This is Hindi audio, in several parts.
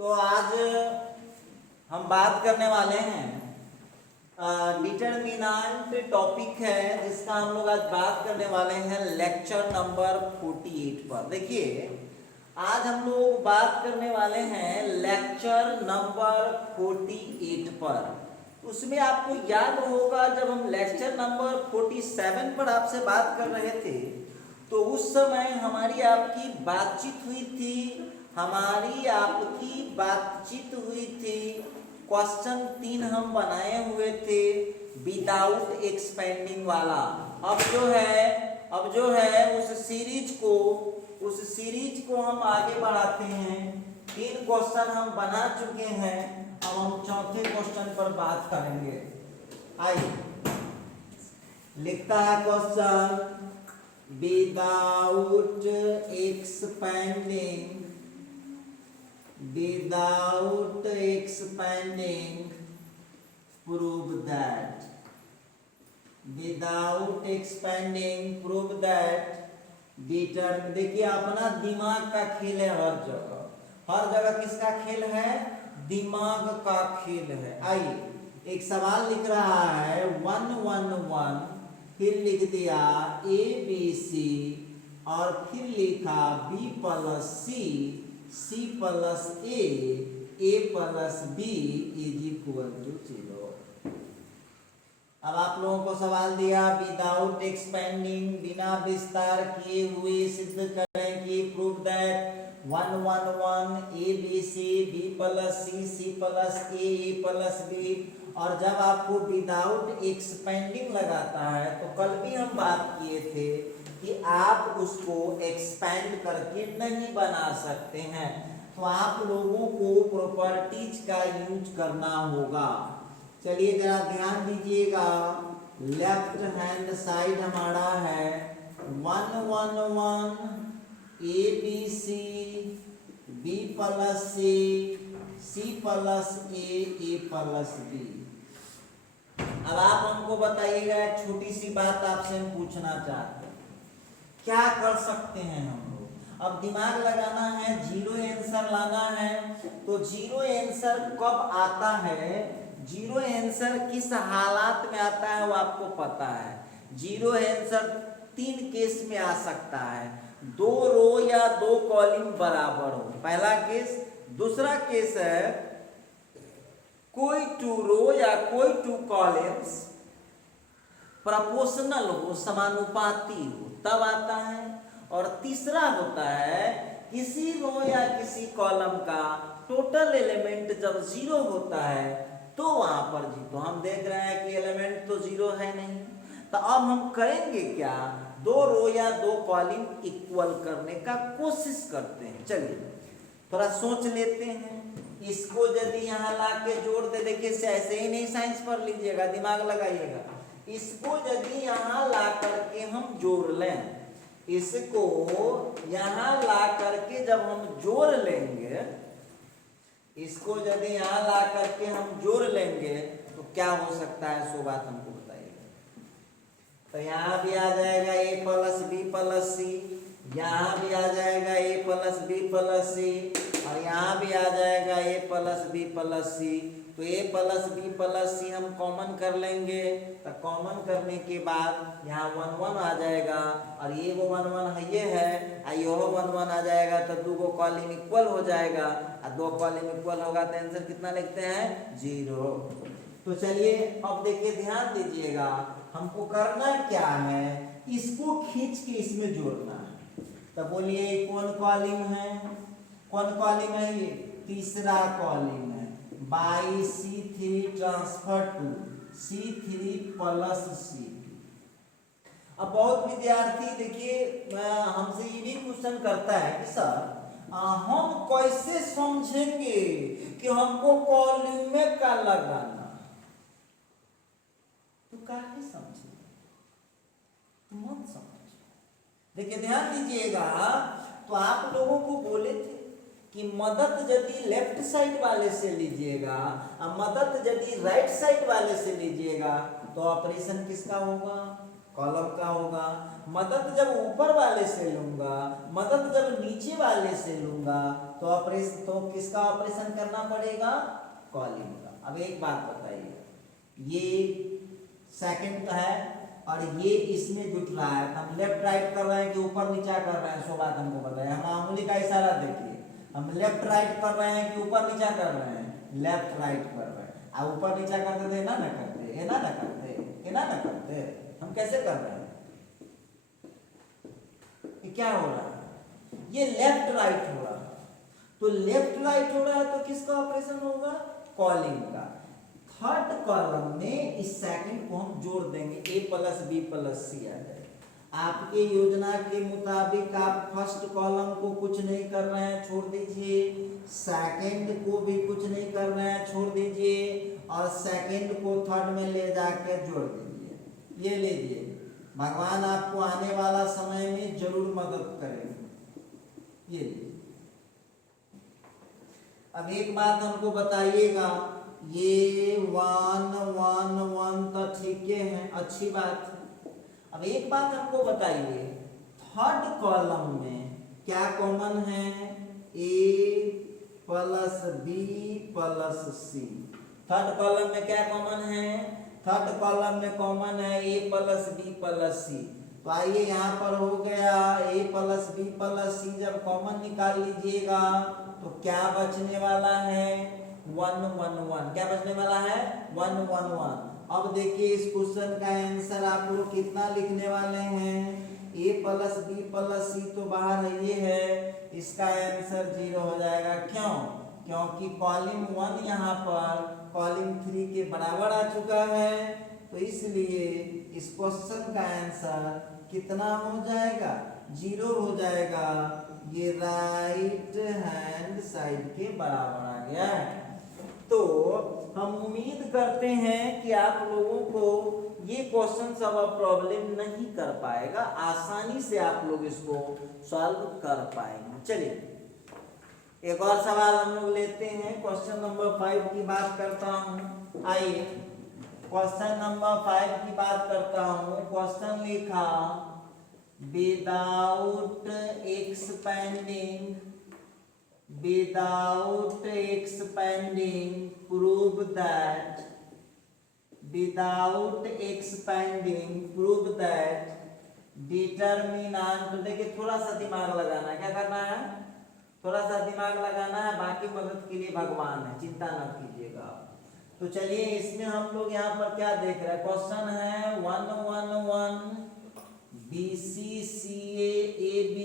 तो आज हम बात करने वाले हैं डिटरमिनेंट टॉपिक है जिसका हम लोग आज बात करने वाले हैं लेक्चर नंबर 48 पर। देखिए आज हम लोग बात करने वाले हैं लेक्चर नंबर 48 पर। उसमें आपको याद होगा जब हम लेक्चर नंबर 47 पर आपसे बात कर रहे थे तो उस समय हमारी आपकी बातचीत हुई थी क्वेश्चन 3 हम बनाए हुए थे विदाउट एक्सपेंडिंग वाला। अब जो है उस सीरीज को हम आगे बढ़ाते हैं। 3 क्वेश्चन हम बना चुके हैं, अब हम चौथे क्वेश्चन पर बात करेंगे। आइए लिखता है question without expanding prove that देखिए अपना दिमाग का खेल है। हर जगह किसका खेल है? दिमाग का खेल है। आइए एक सवाल लिख रहा है 1 1 1, फिर लिख दिया ए बी सी और फिर लिखा B plus C plus A plus B is equal to 0। अब आप लोगों को सवाल दिया विदाउट एक्सपेंडिंग, बिना विस्तार किए हुए सिद्ध करें कि prove that 1 1 1 A B C B plus C plus A plus B. और जब आपको विदाउट एक्सपेंडिंग लगाता है तो कल भी हम बात किए थे कि आप उसको एक्सपेंड करके नहीं बना सकते हैं, तो आप लोगों को प्रॉपर्टीज का यूज करना होगा। चलिए जरा ध्यान दीजिएगा, लेफ्ट हैंड साइड हमारा है 1 1 1 A B C B plus C plus A plus B. अब आप हमको बताइएगा, एक छोटी सी बात आपसे हम पूछना चाहते हैं, क्या कर सकते हैं हम लोग? अब दिमाग लगाना है, जीरो आंसर लाना है। तो जीरो आंसर कब आता है, जीरो आंसर किस हालात में आता है वो आपको पता है। जीरो आंसर 3 केस में आ सकता है, 2 रो या 2 कॉलम बराबर हो, पहला केस। दूसरा केस है कोई 2 रो या कोई 2 कॉलम्स प्रोपोर्शनल हो, समानुपाती हो, तब आता है। और तीसरा होता है किसी रो या किसी कॉलम का टोटल एलिमेंट जब 0 होता है तो वहां पर जीतो। हम देख रहे हैं कि एलिमेंट तो 0 है नहीं, तो अब हम करेंगे क्या, 2 रो या 2 कॉलम इक्वल करने का कोशिश करते हैं। चलिए थोड़ा सोच लेते हैं। इसको यदि यहाँ ला के जोड़ दे, देखिए ऐसे ही नहीं साइंस पढ़ लीजिएगा, दिमाग लगाइएगा। इसको यदि यहाँ ला करके हम जोड़ लें, इसको यहाँ ला करके जब हम जोड़ लेंगे, इसको यदि यहाँ ला करके हम जोड़ लेंगे तो क्या हो सकता है, सो बात हमको बताइएगा। तो यहाँ भी आ जाएगा ए प्लस बी प्लस सी, यहाँ भी आ जाएगा ए प्लस बी प्लस सी, और यहाँ भी आ जाएगा ए प्लस बी प्लस सी। तो ए प्लस बी प्लस सी हम कॉमन कर लेंगे, तो कॉमन करने के बाद यहाँ 1 1 आ जाएगा, और ये वो 1 1 है, ये है, और यो 1 1 आ जाएगा, तो 2 कॉलम इक्वल हो जाएगा, और 2 कॉलम इक्वल होगा तो आंसर कितना लिखते हैं, 0। तो चलिए अब देखिए ध्यान दीजिएगा, हमको करना क्या है, इसको खींच के इसमें जोड़ना है। तो बोलिए कौन कॉलम है, कौन कॉलम है, ये तीसरा कॉलम है, by C3 transfer to C3 plus C2। अब बहुत विद्यार्थी देखिए हमसे ये भी क्वेश्चन करता है कि सर हम कैसे समझेंगे कि हमको कॉलम में क्या लगाना, तो काहे समझे, मत समझ। देखिए ध्यान दीजिएगा, तो आप लोगों को बोले थे कि मदद यदि लेफ्ट साइड वाले से लीजिएगा और मदद यदि राइट साइड वाले से लीजिएगा तो ऑपरेशन किसका होगा, कॉलम का होगा। मदद जब ऊपर वाले से लूंगा, मदद जब नीचे वाले से लूंगा तो ऑपरेशन तो किसका ऑपरेशन करना पड़ेगा, कॉलिंग का। अब एक बात बताइए, ये सेकंड का है और ये इसमें जुट रहा है, हम लेफ्ट राइट कर रहे हैं कि ऊपर नीचा कर रहे हैं, सो बात हमको बताइए। हम उंगली का इशारा देखिए, हम लेफ्ट राइट कर रहे हैं कि ऊपर नीचा कर रहे हैं, लेफ्ट राइट कर रहे हैं। अब ऊपर नीचा करते थे ना करते, ये ना करते, ये ना करते, हम कैसे कर रहे हैं, ये क्या हो रहा है, ये लेफ्ट राइट हो रहा है। तो लेफ्ट राइट हो रहा है तो किसका ऑपरेशन होगा, कॉलिंग का। थर्ड कॉलम में इस सेकंड को हम जोड़ देंगे, a प्लस बी प्लस सी आ जाएगा। आपके योजना के मुताबिक आप फर्स्ट कॉलम को कुछ नहीं कर रहे हैं, छोड़ दीजिए, सेकंड को भी कुछ नहीं कर रहे हैं, छोड़ दीजिए, और सेकंड को थर्ड में ले जाके जोड़ दीजिए। ये लीजिए, भगवान आपको आने वाला समय में जरूर मदद करेंगे। ये लीजिए। अब एक बात हमको बताइएगा, ये 1 1 1 तो ठीक है, अच्छी बात है। अब एक बात हमको बताइए, थर्ड कॉलम में क्या कॉमन है, a plus B plus C. Third column में क्या कॉमन है, थर्ड कॉलम में कॉमन है a plus B plus C. तो आइए यहाँ पर हो गया a plus B plus C, जब कॉमन निकाल लीजिएगा तो क्या बचने वाला है, 1 1 1। क्या बचने वाला है, 1 1 1। अब देखिए इस क्वेश्चन का आंसर आप लोग कितना लिखने वाले हैं, a plus B plus C तो बाहर है, ये है, इसका आंसर 0 हो जाएगा। क्यों, क्योंकि कॉलम 1 यहाँ पर कॉलम 3 के बराबर आ चुका है, तो इसलिए इस क्वेश्चन का आंसर कितना हो जाएगा, 0 हो जाएगा। ये राइट हैंड साइड के बराबर आ गया है। तो हम उम्मीद करते हैं कि आप लोगों को ये क्वेश्चन सब प्रॉब्लम नहीं कर पाएगा, आसानी से आप लोग इसको सॉल्व कर पाएंगे। चलिए एक और सवाल हम लोग लेते हैं, क्वेश्चन नंबर 5 की बात करता हूं। आइए क्वेश्चन नंबर 5 की बात करता हूं। क्वेश्चन लिखा, without expanding prove that determinant। देखिए थोड़ा सा दिमाग लगाना है, क्या करना है, थोड़ा सा दिमाग लगाना है, बाकी मदद के लिए भगवान है, चिंता न कीजिएगा। तो चलिए इसमें हम लोग यहाँ पर क्या देख रहे हैं, क्वेश्चन है 1 1 1 BC CA AB,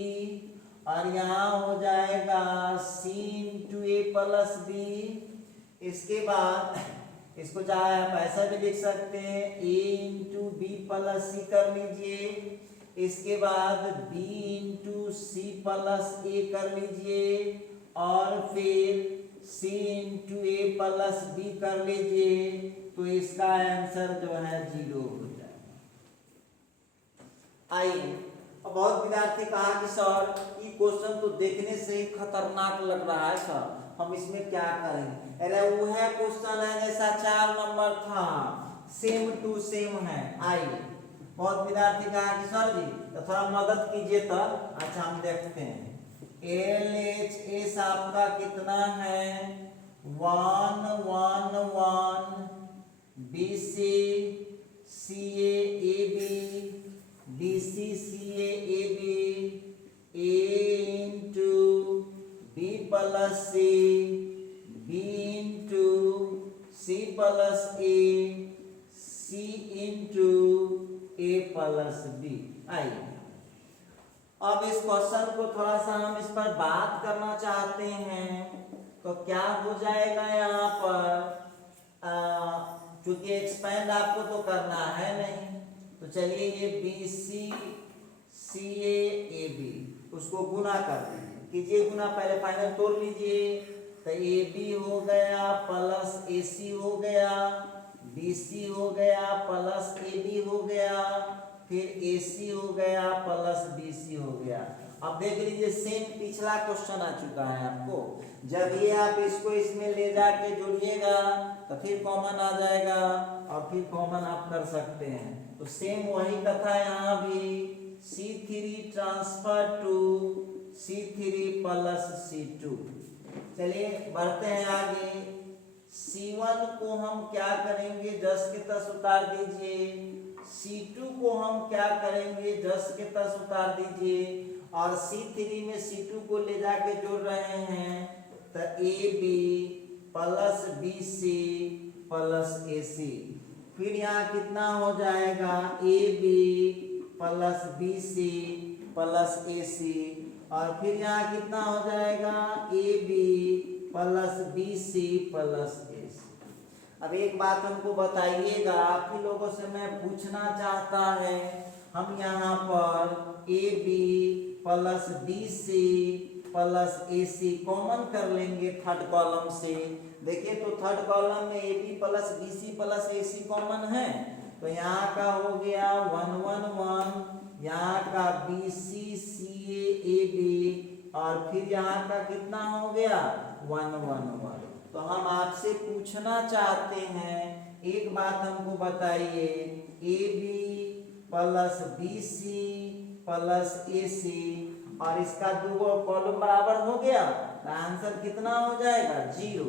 और यहाँ हो जाएगा C इंटू ए प्लस बी। इसके बाद इसको चाहे आप ऐसा भी लिख सकते हैं, A इंटू बी प्लस सी कर लीजिए। इसके बाद B इंटू सी प्लस ए कर लीजिए, और फिर C इंटू ए प्लस बी कर लीजिए। तो इसका आंसर जो है 0 हो जाएगा। आइए, बहुत विद्यार्थी कहा कि सर ये क्वेश्चन तो देखने से ही खतरनाक लग रहा है सर, हम इसमें क्या करेंगे। अरे वो है क्वेश्चन है जैसा 4 नंबर था, सेम टू सेम है। आइए, बहुत विद्यार्थी कहा कि सर जी तो थोड़ा मदद कीजिए तो। अच्छा हम देखते हैं, LHS आपका कितना है, 1 1 1 BC CA AB BC CA AB A into B plus C B into C plus A C into A plus B। आइए अब इस क्वेश्चन को थोड़ा सा हम इस पर बात करना चाहते हैं, तो क्या हो जाएगा यहाँ पर, क्योंकि एक्सपेंड आपको तो करना है नहीं, तो चलिए ये BC CA AB उसको गुना कर दीजिए, कीजिए गुना, पहले फाइनल तोड़ लीजिए। तो AB हो गया प्लस AC हो गया, BC हो गया प्लस AB हो गया, फिर AC हो गया प्लस BC हो गया। अब देख लीजिए सेम पिछला क्वेश्चन आ चुका है आपको, जब ये आप इसको इसमें ले जाके जोड़िएगा तो फिर कॉमन आ जाएगा, और फिर कॉमन आप कर सकते हैं। तो सेम वही कथा यहाँ भी, C3 transfer to C3 plus C2। चलिए बढ़ते हैं आगे। C1 को हम क्या करेंगे, 10 के 10 उतार दीजिए। C2 को हम क्या करेंगे, 10 के 10 उतार दीजिए। और C3 में C2 को ले जाके जोड़ रहे हैं, तो AB plus BC plus AC। फिर यहाँ कितना हो जाएगा, AB plus BC plus AC। और फिर यहाँ कितना हो जाएगा, AB plus BC plus AC। अब एक बात हमको बताइएगा, आप ही लोगों से मैं पूछना चाहता है, हम यहाँ पर AB plus BC plus AC common कर लेंगे थर्ड कॉलम से। देखिए तो थर्ड कॉलम में AB plus BC plus AC common है, तो यहाँ का हो गया 1 1 1, यहाँ का BC CA AB, और फिर यहाँ का कितना हो गया 1 1 1। तो हम आपसे पूछना चाहते हैं, एक बात हमको बताइए, AB plus BC plus AC और इसका दो कॉलम बराबर हो गया, तो आंसर कितना हो जाएगा 0।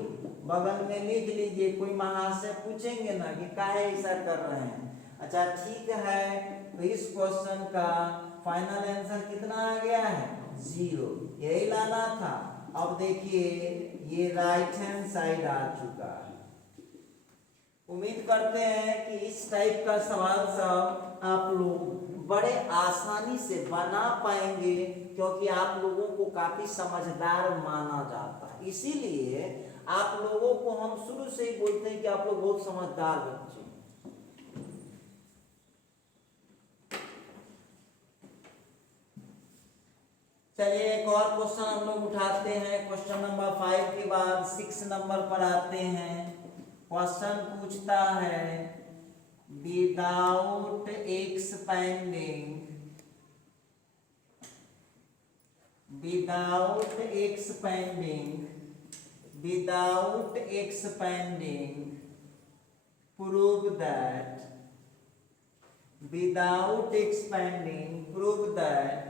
बगल में लिख लीजिए, कोई महाशय से पूछेंगे ना कि काहे ऐसा कर रहे हैं। अच्छा ठीक है, तो इस क्वेश्चन का फाइनल आंसर कितना आ गया है 0, यही लाना था। अब देखिए ये राइट हैंड साइड आ चुका है। उम्मीद करते हैं कि इस टाइप का सवाल सब आप लोग बड़े आसानी से बना पाएंगे, क्योंकि आप लोगों को काफी समझदार माना जाता है। इसीलिए आप लोगों को हम शुरू से ही बोलते हैं कि आप लोग बहुत समझदार बच्चे। चलिए एक और क्वेश्चन हम लोग उठाते हैं। क्वेश्चन नंबर 5 के बाद 6 नंबर पर आते हैं। क्वेश्चन पूछता है, without expanding prove that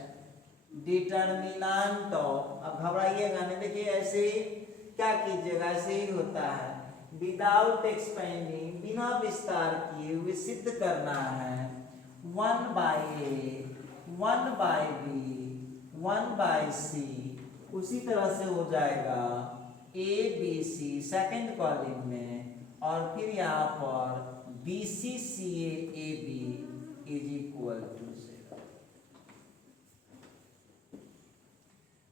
determinant of, अब घबराइएगा नहीं, देखिए ऐसे क्या कीजिएगा, ऐसे ही होता है। विदाउट एक्सपेंडिंग, बिना विस्तार किए हुए सिद्ध करना है 1 by A 1 by B 1 by C, उसी तरह से हो जाएगा ABC सेकंड कॉलम में, और फिर यहाँ पर BC CA AB is equal to 0।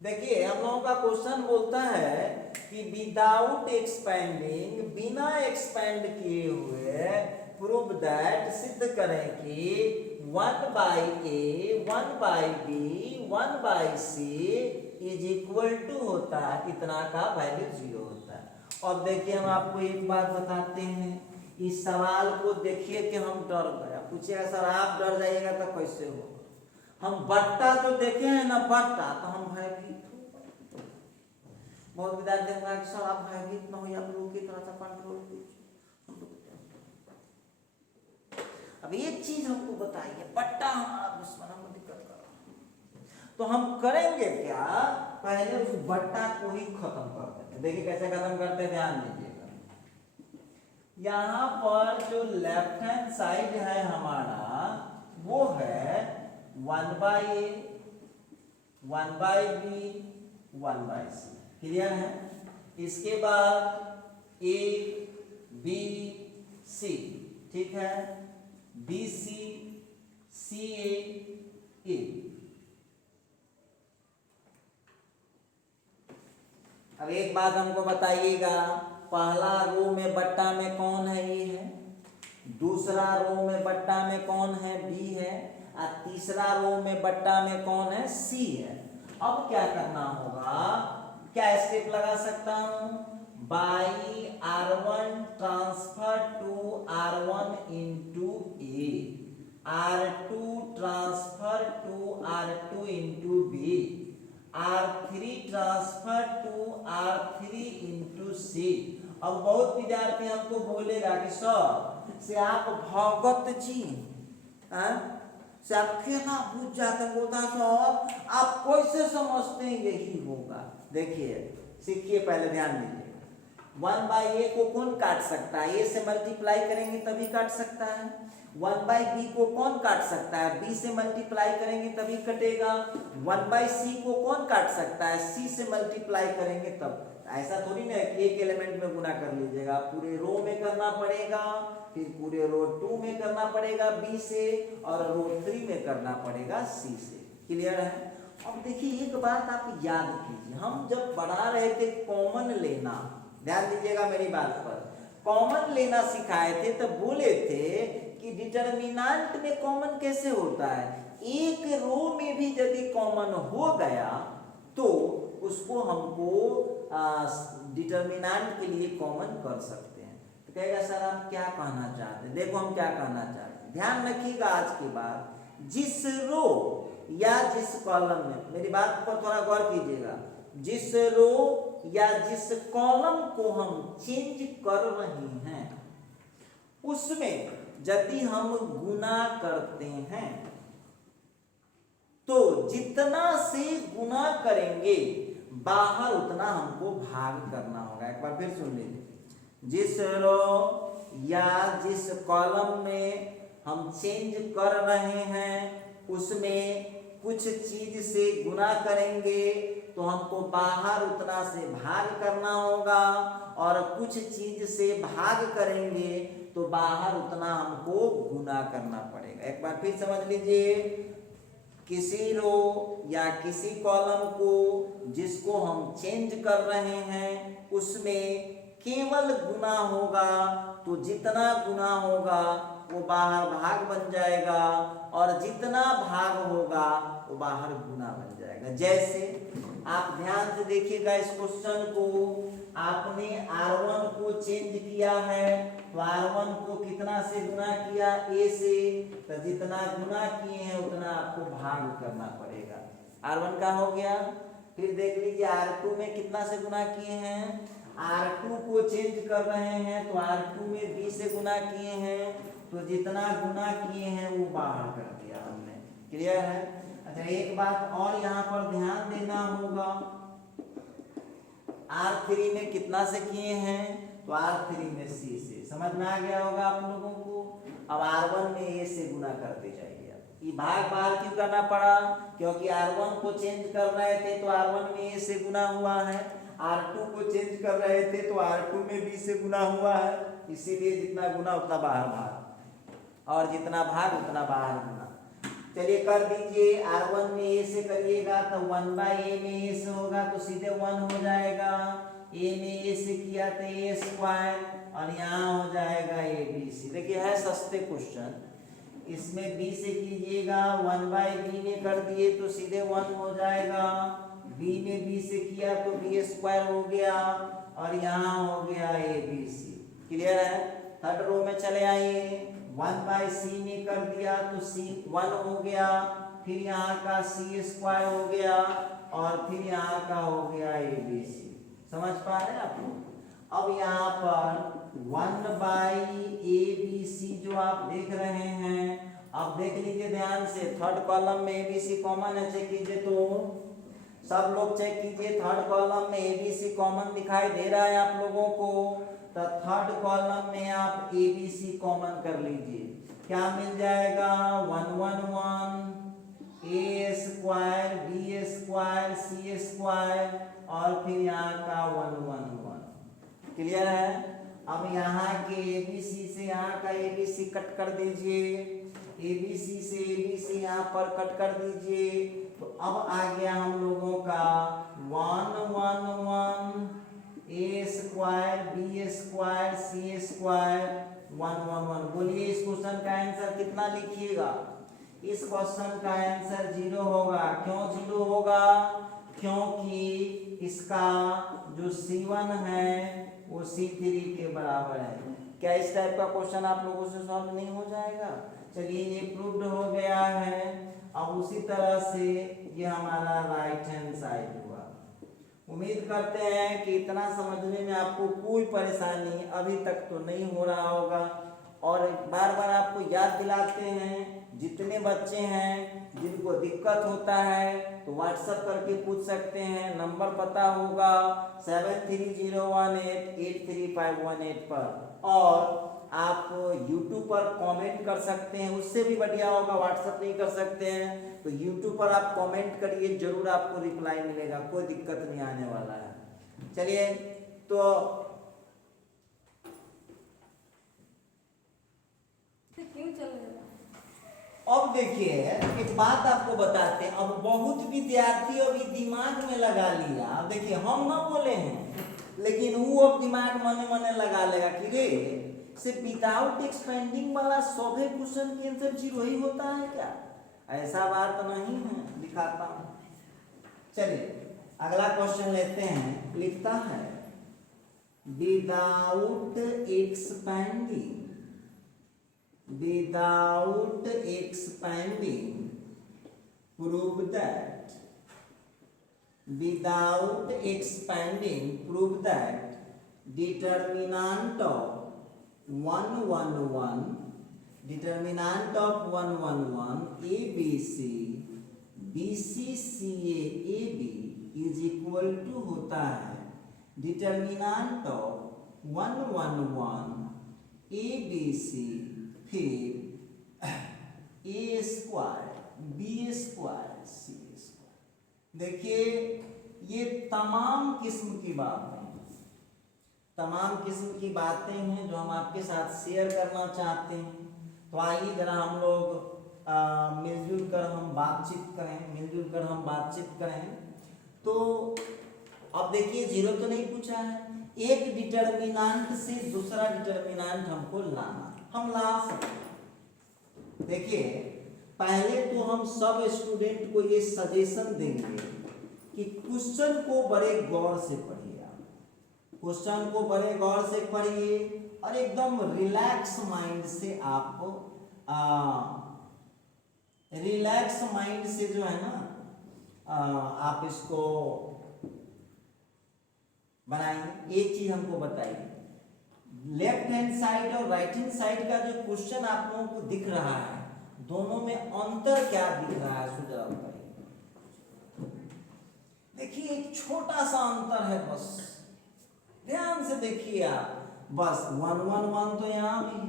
देखिए हम लोगों का क्वेश्चन बोलता है कि विदाउट एक्सपेंडिंग, बिना एक्सपेंड किए हुए, प्रूव दैट सिद्ध करें कि 1 by A 1 by B 1 by C is equal to होता है, इतना का वैल्यू 0 होता है। अब देखिए हम आपको एक बात बताते हैं, इस सवाल को देखिए कि हम डर गए। पूछिएगा सर आप डर जाइएगा तो कैसे हो, हम बट्टा तो देखे हैं ना, बट्टा तो हम भयभीत हो। बहुत विद्यार्थी कहा कि सर आप भयभीत न हो, आप लोगों की थोड़ा सा कंट्रोल कीजिए। अब एक चीज हमको बताइए, बट्टा हमारा दुश्मन, हमको दिक्कत कर रहा, तो हम करेंगे क्या, पहले उस बट्टा को ही खत्म कर देते। देखिए कैसे खत्म करते, ध्यान दीजिएगा। यहाँ पर जो लेफ्ट हैंड साइड है हमारा, वो है 1 by A 1 by B 1 by C, clear है। इसके बाद A B C, ठीक है, BC CA A। अब एक बात हमको बताइएगा, पहला रो में बट्टा में कौन है, ये है। दूसरा रो में बट्टा में कौन है, B है। और तीसरा रो में बट्टा में कौन है, C है। अब क्या करना होगा, क्या स्टेप लगा सकता हूं, by R1 transfer to R1 into A, R2 transfer to R2 into B, R3 transfer to R3 into C। अब बहुत विद्यार्थी हमको बोलेगा कि सर से आप भगत जी से आपके ना पूछ जाते हैं, बोलता है साहब आप कैसे समझते हैं यही होगा। देखिए सीखिए, पहले ध्यान दीजिए। 1/a को कौन काट सकता है? a से मल्टीप्लाई करेंगे तभी काट सकता है। 1/b को कौन काट सकता है? b से मल्टीप्लाई करेंगे तभी कटेगा। 1/c को कौन काट सकता है? c से मल्टीप्लाई करेंगे तब। ऐसा थोड़ी ना है कि एक एलिमेंट में गुना कर लीजिएगा, पूरे रो में करना पड़ेगा, फिर पूरे रो 2 में करना पड़ेगा b से, और रो 3 में करना पड़ेगा c से। क्लियर है? अब देखिए एक बात आप याद कीजिए, हम जब बढ़ा रहे थे कॉमन लेना, ध्यान दीजिएगा मेरी बात पर, कॉमन लेना सिखाए थे तो बोले थे कि डिटर्मिनेंट में कॉमन कैसे होता है, एक रो में भी यदि कॉमन हो गया तो उसको हमको डिटर्मिनेंट के लिए कॉमन कर सकते हैं। तो कहेगा सर आप क्या कहना चाहते हैं? देखो हम क्या कहना चाहते हैं, ध्यान रखिएगा आज की बात, जिस रो या जिस कॉलम में, मेरी बात पर थोड़ा गौर कीजिएगा, जिस रो या जिस कॉलम को हम चेंज कर रहे हैं उसमें यदि हम गुना करते हैं तो जितना से गुना करेंगे बाहर उतना हमको भाग करना होगा। एक बार फिर सुन लीजिए, जिस रो या जिस कॉलम में हम चेंज कर रहे हैं उसमें कुछ चीज से गुना करेंगे तो हमको बाहर उतना से भाग करना होगा, और कुछ चीज से भाग करेंगे तो बाहर उतना हमको गुना करना पड़ेगा। एक बार फिर समझ लीजिए, किसी रो या किसी कॉलम को जिसको हम चेंज कर रहे हैं उसमें केवल गुना होगा तो जितना गुना होगा वो बाहर भाग बन जाएगा, और जितना भाग होगा वो बाहर गुना बन जाएगा। जैसे आप ध्यान से देखिएगा इस क्वेश्चन को, आपने R1 को चेंज किया है तो R1 को कितना से गुना किया? A से, तो जितना गुना किए हैं उतना आपको भाग करना पड़ेगा। R1 का हो गया। फिर देख लीजिए R2 में कितना से गुना किए हैं? R2 को चेंज कर रहे हैं तो R2 में B से गुना किए हैं, तो जितना गुना किए हैं वो बाहर कर दिया हमने। क्लियर है? अच्छा एक बात और यहाँ पर ध्यान देना होगा, R3 में कितना से किए हैं? तो R3 में C से। समझ में आ गया होगा आप लोगों को। अब R1 में A से गुना करते जाइए। ये भाग बाहर क्यों करना पड़ा? क्योंकि R1 को चेंज कर रहे थे तो R1 में A से गुना हुआ है, R2 को चेंज कर रहे थे तो R2 में B से गुना हुआ है, इसीलिए जितना गुना उतना बाहर भाग, और जितना भाग उतना बाहर गुना। चलिए कर दीजिए, R1 में A से करिएगा तो 1/a में A से होगा तो सीधे 1 हो जाएगा, A में A से किया तो A स्क्वायर, और यहाँ हो जाएगा ABC। देखिए है सस्ते क्वेश्चन, इसमें B से कीजिएगा 1/b में कर दिए तो सीधे 1 हो जाएगा, B में B से किया तो B स्क्वायर हो गया, और यहाँ हो गया ABC। क्लियर है? थर्ड रो में चले आइए, 1/c में कर दिया तो C 1 हो गया, फिर यहाँ का C स्क्वायर हो गया, और फिर यहाँ का हो गया ABC। समझ पा रहे हैं आप लोग? अब यहाँ पर 1/ABC जो आप देख रहे हैं, अब देख लीजिए ध्यान से, थर्ड कॉलम में ABC कॉमन है, चेक कीजिए तो सब लोग चेक कीजिए, थर्ड कॉलम में ABC कॉमन दिखाई दे रहा है आप लोगों को, तो थर्ड कॉलम में आप ABC कॉमन कर लीजिए, क्या मिल जाएगा? 1 1 1 A square B square C square, और फिर यहाँ का 1 1 1। क्लियर है? अब यहाँ के ABC से यहाँ का ABC कट कर दीजिए, ABC से ABC यहाँ पर कट कर दीजिए, तो अब आ गया हम लोगों का 1 1 1 A square B square C square 1 1 1। बोलिए इस क्वेश्चन का आंसर कितना लिखिएगा? इस क्वेश्चन का आंसर 0 होगा। क्यों 0 होगा? क्योंकि इसका जो C1 है वो C3 के बराबर है। क्या इस टाइप का क्वेश्चन आप लोगों से सॉल्व नहीं हो जाएगा? चलिए ये प्रूव्ड हो गया है। अब उसी तरह से ये हमारा राइट हैंड साइड हुआ। उम्मीद करते हैं कि इतना समझने में आपको कोई परेशानी अभी तक तो नहीं हो रहा होगा, और बार बार आपको याद दिलाते हैं जितने बच्चे हैं जिनको दिक्कत होता है तो व्हाट्सएप करके पूछ सकते हैं, नंबर पता होगा 7301883518 पर, और आप YouTube पर कमेंट कर सकते हैं, उससे भी बढ़िया होगा। व्हाट्सएप नहीं कर सकते हैं तो YouTube पर आप कमेंट करिए, जरूर आपको रिप्लाई मिलेगा, कोई दिक्कत नहीं आने वाला है। चलिए तो क्यों चल रहा है? अब देखिए एक बात आपको बताते हैं, अब बहुत विद्यार्थी अभी दिमाग में लगा लिया। अब देखिए हम ना बोले हैं, लेकिन वो अब दिमाग मने मने लगा लेगा कि रे से विदाउट एक्सपेंडिंग वाला सभी क्वेश्चन के आंसर 0 ही होता है क्या? ऐसा बात नहीं है, दिखाता हूं। चलिए अगला क्वेश्चन लेते हैं। लिखता है without expanding, without expanding, prove that, without expanding, prove that determinant of 111, determinant of 111 ABC BCCA AB is equal to होता है determinant of 111 ABC फिर ए स्क्वायर बी स्क्वायर सी स्क्वायर। देखिए ये तमाम किस्म की बातें, तमाम किस्म की बातें हैं जो हम आपके साथ शेयर करना चाहते हैं। तो आइए जरा हम लोग मिलजुल कर हम बातचीत करें, मिलजुल कर हम बातचीत करें। तो अब देखिए 0 तो नहीं पूछा है, एक डिटर्मिनांट से दूसरा डिटर्मिनांट हमको लाना, हम ला सकते। देखिए पहले तो हम सब स्टूडेंट को ये सजेशन देंगे कि क्वेश्चन को बड़े गौर से पढ़िए, आप क्वेश्चन को बड़े गौर से पढ़िए और एकदम रिलैक्स माइंड से आप रिलैक्स माइंड से जो है ना आप इसको बनाइए। एक चीज हमको बताइए, लेफ्ट हैंड साइड और राइट हैंड साइड का जो क्वेश्चन आप लोगों को दिख रहा है, दोनों में अंतर क्या दिख रहा है? सो जरा बताइए। देखिए एक छोटा सा अंतर है, बस ध्यान से देखिए आप। बस 111 तो यहाँ भी,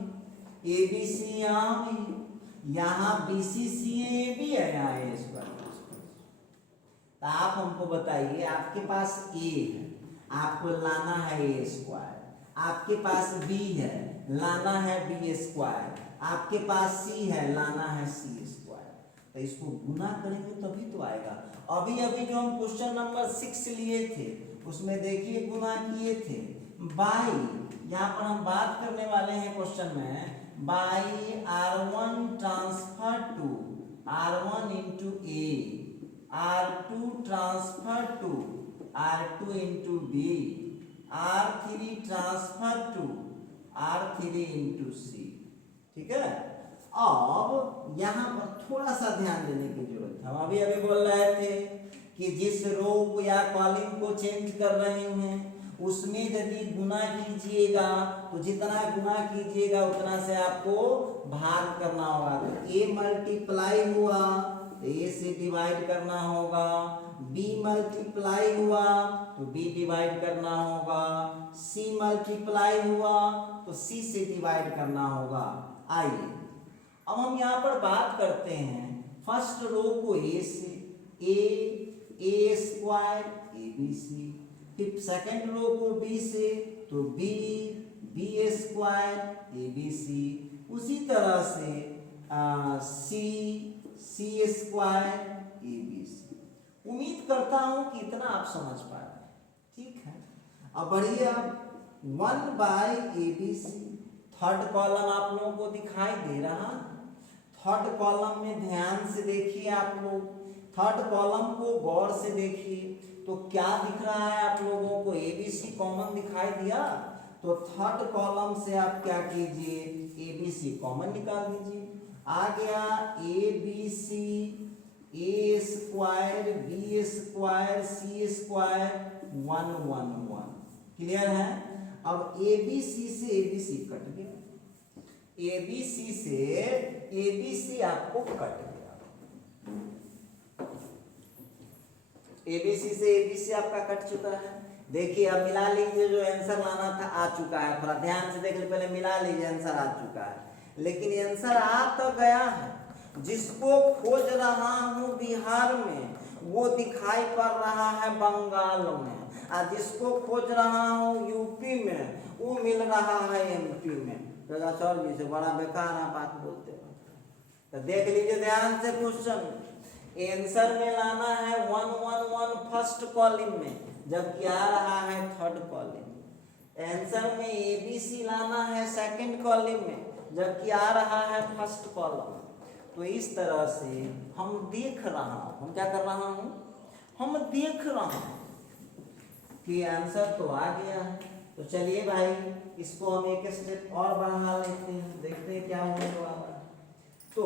ABC यहाँ भी, यहाँ BCCA भी है, यहाँ A स्क्वायर। तो आप हमको बताइए, आपके पास A है, आपको लाना है A स्क्वायर, आपके पास B है, लाना है B स्क्वायर, आपके पास C है, लाना है C स्क्वायर। तो इसको गुना करेंगे तभी तो आएगा। अभी अभी जो हम क्वेश्चन नंबर 6 लिए थे उसमें देखिए गुना किए थे बाई, यहाँ पर हम बात करने वाले हैं क्वेश्चन में by R1 transfer to R1 into A, R2 transfer to R2 into B, R3 transfer to R3 into C। ठीक है, अब यहाँ पर थोड़ा सा ध्यान देने की जरूरत है। हम अभी अभी बोल रहे थे कि जिस रो को या कॉलम को चेंज कर रहे हैं उसमें यदि गुना कीजिएगा तो जितना गुना कीजिएगा उतना से आपको भाग करना होगा। तो A मल्टीप्लाई हुआ तो A से डिवाइड करना होगा, B मल्टीप्लाई हुआ तो B डिवाइड करना होगा, C मल्टीप्लाई हुआ तो C से डिवाइड करना होगा। आइए अब हम यहाँ पर बात करते हैं फर्स्ट रो को A से, A स्क्वायर ABC, फिर सेकेंड रो को B से तो B स्क्वायर ABC, उसी तरह से C स्क्वायर ABC। उम्मीद करता हूं कि इतना आप समझ पा रहे हैं। ठीक है, अब बढ़िए आप 1/ABC, थर्ड कॉलम आप लोगों को दिखाई दे रहा है। थर्ड कॉलम में ध्यान से देखिए आप लोग, थर्ड कॉलम को गौर से देखिए तो क्या दिख रहा है आप लोगों को? ABC कॉमन दिखाई दिया, तो थर्ड कॉलम से आप क्या कीजिए, ABC कॉमन निकाल दीजिए। आ गया ABC, A square B square C square 111। Clear है? अब ABC से ABC कट गया, ABC से ABC आपको कट गया, ABC से ABC आपका कट चुका है। देखिए अब मिला लीजिए, जो आंसर लाना था आ चुका है, थोड़ा ध्यान से देख लीजिए, पहले मिला लीजिए, आंसर आ चुका है। लेकिन आंसर आ तो गया है, जिसको खोज रहा हूँ बिहार में वो दिखाई पड़ रहा है बंगाल में, और जिसको खोज रहा हूँ यूपी में वो मिल रहा है MP में। तो सर जी से बड़ा बेकार आप बात बोलते हो। तो देख लीजिए ध्यान से क्वेश्चन, आंसर में लाना है 111 फर्स्ट कॉलम में, जबकि आ रहा है थर्ड कॉलम। आंसर में ABC लाना है सेकंड कॉलम में, जबकि आ रहा है फर्स्ट कॉलम। तो इस तरह से हम देख रहा हूं, हम क्या कर रहा हूं, हम देख रहा हूं कि आंसर तो आ गया है। तो चलिए भाई इसको हम एक स्टेप और बढ़ा लेते हैं, देखते हैं क्या होने वाला है। तो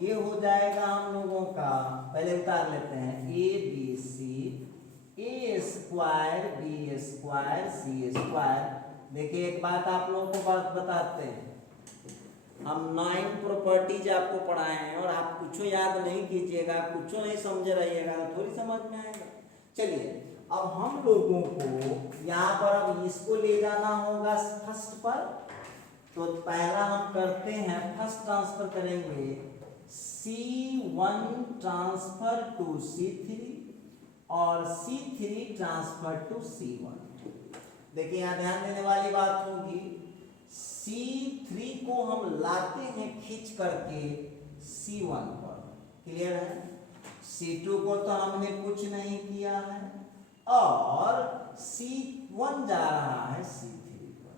ये हो जाएगा हम लोगों का, पहले उतार लेते हैं, ABC A square B square C square. देखिए एक बात आप लोगों को बात बताते हैं, हम 9 प्रॉपर्टीज आपको पढ़ाए हैं और आप कुछ याद नहीं कीजिएगा, कुछ नहीं समझ रहिएगा तो थोड़ी समझ में आएगा। चलिए अब हम लोगों को यहाँ पर अब इसको ले जाना होगा फर्स्ट पर। तो पहला हम करते हैं, फर्स्ट ट्रांसफर करेंगे C1 ट्रांसफर टू C3 और C3 ट्रांसफर टू C1। देखिए यहाँ ध्यान देने वाली बात होगी, C3 को हम लाते हैं खींच करके C1 पर, क्लियर है। C2 को तो हमने कुछ नहीं किया है और C1 जा रहा है C3 पर,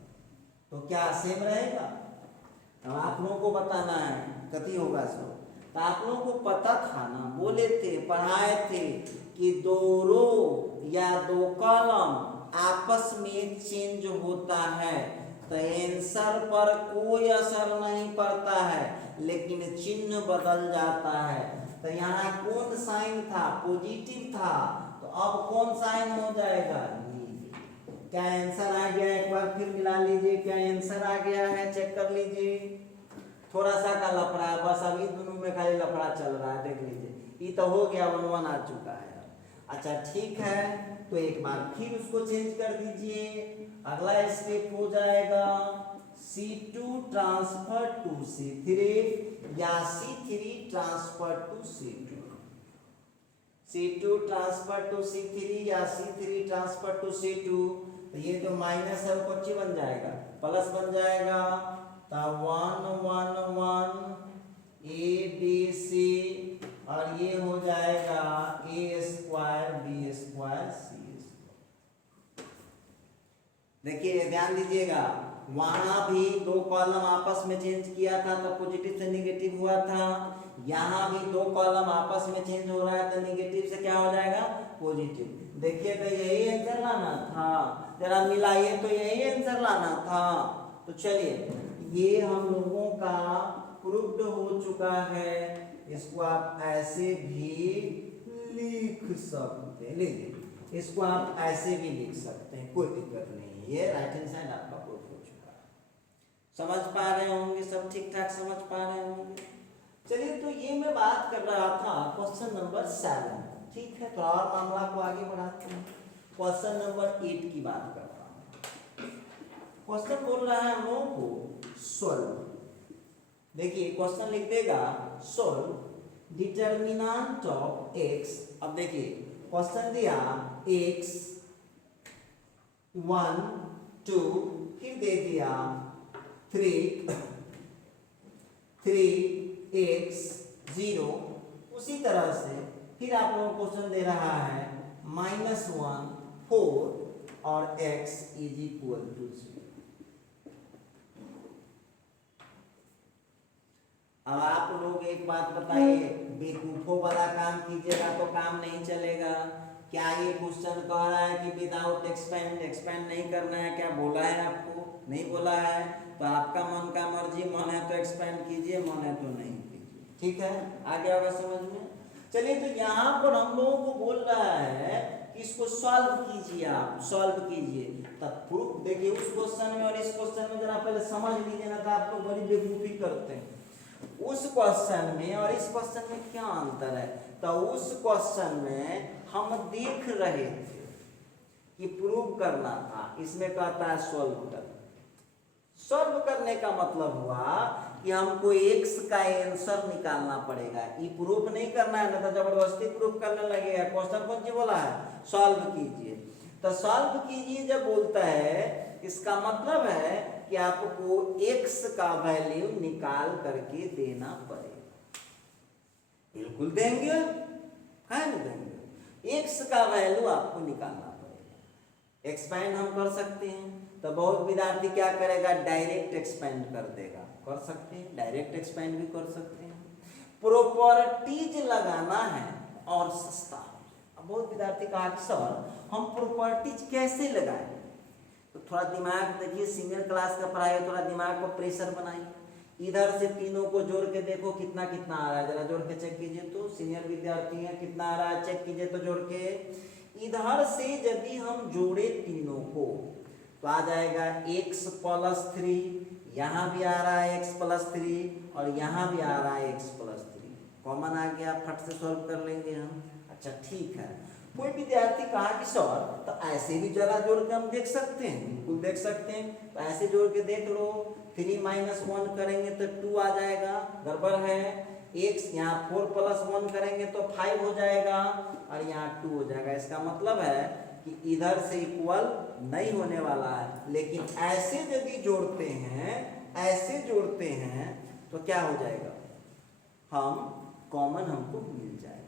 तो क्या सेम रहेगा। अब आप लोगों को बताना है कति होगा सो। तो आप लोगों को पता था ना, बोले थे, पढ़ाए थे कि दो रो या दो कॉलम आपस में चेंज होता है तो आंसर पर कोई असर नहीं पड़ता है, लेकिन चिन्ह बदल जाता है। तो यहाँ कौन साइन था, पॉजिटिव था, तो अब कौन साइन हो जाएगा, क्या आंसर आ गया, एक बार फिर मिला लीजिए, क्या आंसर आ गया है, चेक कर लीजिए। थोड़ा सा का लफड़ा है बस, अभी दोनों में खाली लफड़ा चल रहा है, देख लीजिए, ये तो हो गया, 1 आ चुका है। अच्छा ठीक है, तो एक बार फिर उसको चेंज कर दीजिए, अगला स्टेप हो जाएगा C2 ट्रांसफर टू C3 या C3 transfer to C2, C2 transfer to C3 या C3 ट्रांसफर टू C2। तो ये जो माइनस है वो बन जाएगा, प्लस बन जाएगा। तो 1 1 1 ABC और ये हो जाएगा A square B square C square. देखिए ध्यान दीजिएगा, वहां भी दो कॉलम आपस में चेंज किया था तो पॉजिटिव से नेगेटिव हुआ था, यहाँ भी दो कॉलम आपस में चेंज हो रहा है तो नेगेटिव से क्या हो जाएगा, पॉजिटिव। देखिए तो यही आंसर लाना था, जरा मिलाइए तो यही आंसर लाना था। तो चलिए ये हम लोगों का प्रूव्ड हो चुका है, इसको आप ऐसे भी लिख सकते हैं, लीजिए इसको आप ऐसे भी लिख सकते हैं, कोई दिक्कत नहीं है, ये राइट हैंड साइड आपका प्रूव हो चुका है। समझ पा रहे होंगे, सब ठीक ठाक समझ पा रहे होंगे। चलिए तो ये मैं बात कर रहा था क्वेश्चन नंबर 7, ठीक है। तो और मामला को आगे बढ़ाते हैं, क्वेश्चन नंबर 8 की बात करता हूँ। क्वेश्चन बोल रहा है हम लोगों को सोल्व। देखिए क्वेश्चन लिख देगा सोल्व डिटर्मिनेंट ऑफ x। अब देखिए क्वेश्चन दिया x 1 2, फिर दे दिया 3x 0। उसी तरह से फिर आप लोगों को क्वेश्चन दे रहा है -1 4 और x इज इक्वल टू 0। अब आप लोग एक बात बताइए, बेवकूफों वाला काम कीजिएगा तो काम नहीं चलेगा। क्या ये क्वेश्चन कह रहा है कि विदाउट एक्सपेंड नहीं करना है, क्या बोला है आपको, नहीं बोला है। तो आपका मन का मर्जी, मन है तो एक्सपेंड कीजिए, मन है तो नहीं कीजिए, ठीक है, आ गया होगा समझ में। चलिए तो यहाँ पर हम लोगों को बोल रहा है कि इसको सॉल्व कीजिए, आप सॉल्व कीजिए। तब प्रूफ देखिए उस क्वेश्चन में और इस क्वेश्चन में जरा पहले समझ लीजिए ना, तो आप लोग बड़ी बेवकूफी करते हैं। उस क्वेश्चन में और इस क्वेश्चन में क्या अंतर है? तो उस क्वेश्चन में हम देख रहे थे कि प्रूव करना था, इसमें कहता है सॉल्व कर। सॉल्व करने का मतलब हुआ कि हमको x का आंसर निकालना पड़ेगा। ये प्रूफ नहीं करना है ना, तो जबरदस्ती प्रूफ करने लगेगा। क्वेश्चन कौन सी बोला है? सॉल्व कीजिए। तो सॉल्व कीजिए जब बोलता है, इसका मतलब है कि आपको x का वैल्यू निकाल करके देना पड़ेगा। बिल्कुल देंगे, है नहीं देंगे? x का वैल्यू आपको निकालना पड़ेगा। एक्सपेंड हम कर सकते हैं, तो बहुत विद्यार्थी क्या करेगा? डायरेक्ट एक्सपेंड कर देगा। कर सकते हैं, डायरेक्ट एक्सपेंड भी कर सकते हैं। प्रॉपर्टीज लगाना है और सस्ता हो जाए। अब बहुत विद्यार्थी कहा कि सर हम प्रॉपर्टीज कैसे लगाएं? तो थोड़ा दिमाग देखिए, सीनियर क्लास का पढ़ाई है, थोड़ा दिमाग को प्रेशर बनाइए। इधर से तीनों को जोड़ के देखो कितना कितना आ रहा है, जरा जोड़ के चेक कीजिए। तो सीनियर विद्यार्थी हैं, कितना आ रहा है चेक कीजिए तो जोड़ के। इधर से यदि हम जोड़े तीनों को तो आ जाएगा x प्लस 3, यहाँ भी आ रहा है x प्लस 3 और यहाँ भी आ रहा है x प्लस 3। कॉमन आ गया, फट से सॉल्व कर लेंगे हम। अच्छा ठीक है। कोई विद्यार्थी कहा कि सर तो ऐसे भी जरा जोड़ के हम देख सकते हैं। बिल्कुल देख सकते हैं, तो ऐसे जोड़ के देख लो। 3 माइनस 1 करेंगे तो 2 आ जाएगा, गड़बड़ है। x यहाँ 4 प्लस 1 करेंगे तो 5 हो जाएगा और यहाँ 2 हो जाएगा। इसका मतलब है कि इधर से इक्वल नहीं होने वाला है, लेकिन ऐसे यदि जोड़ते हैं, ऐसे जोड़ते हैं तो क्या हो जाएगा? हम कॉमन हमको मिल जाएगा।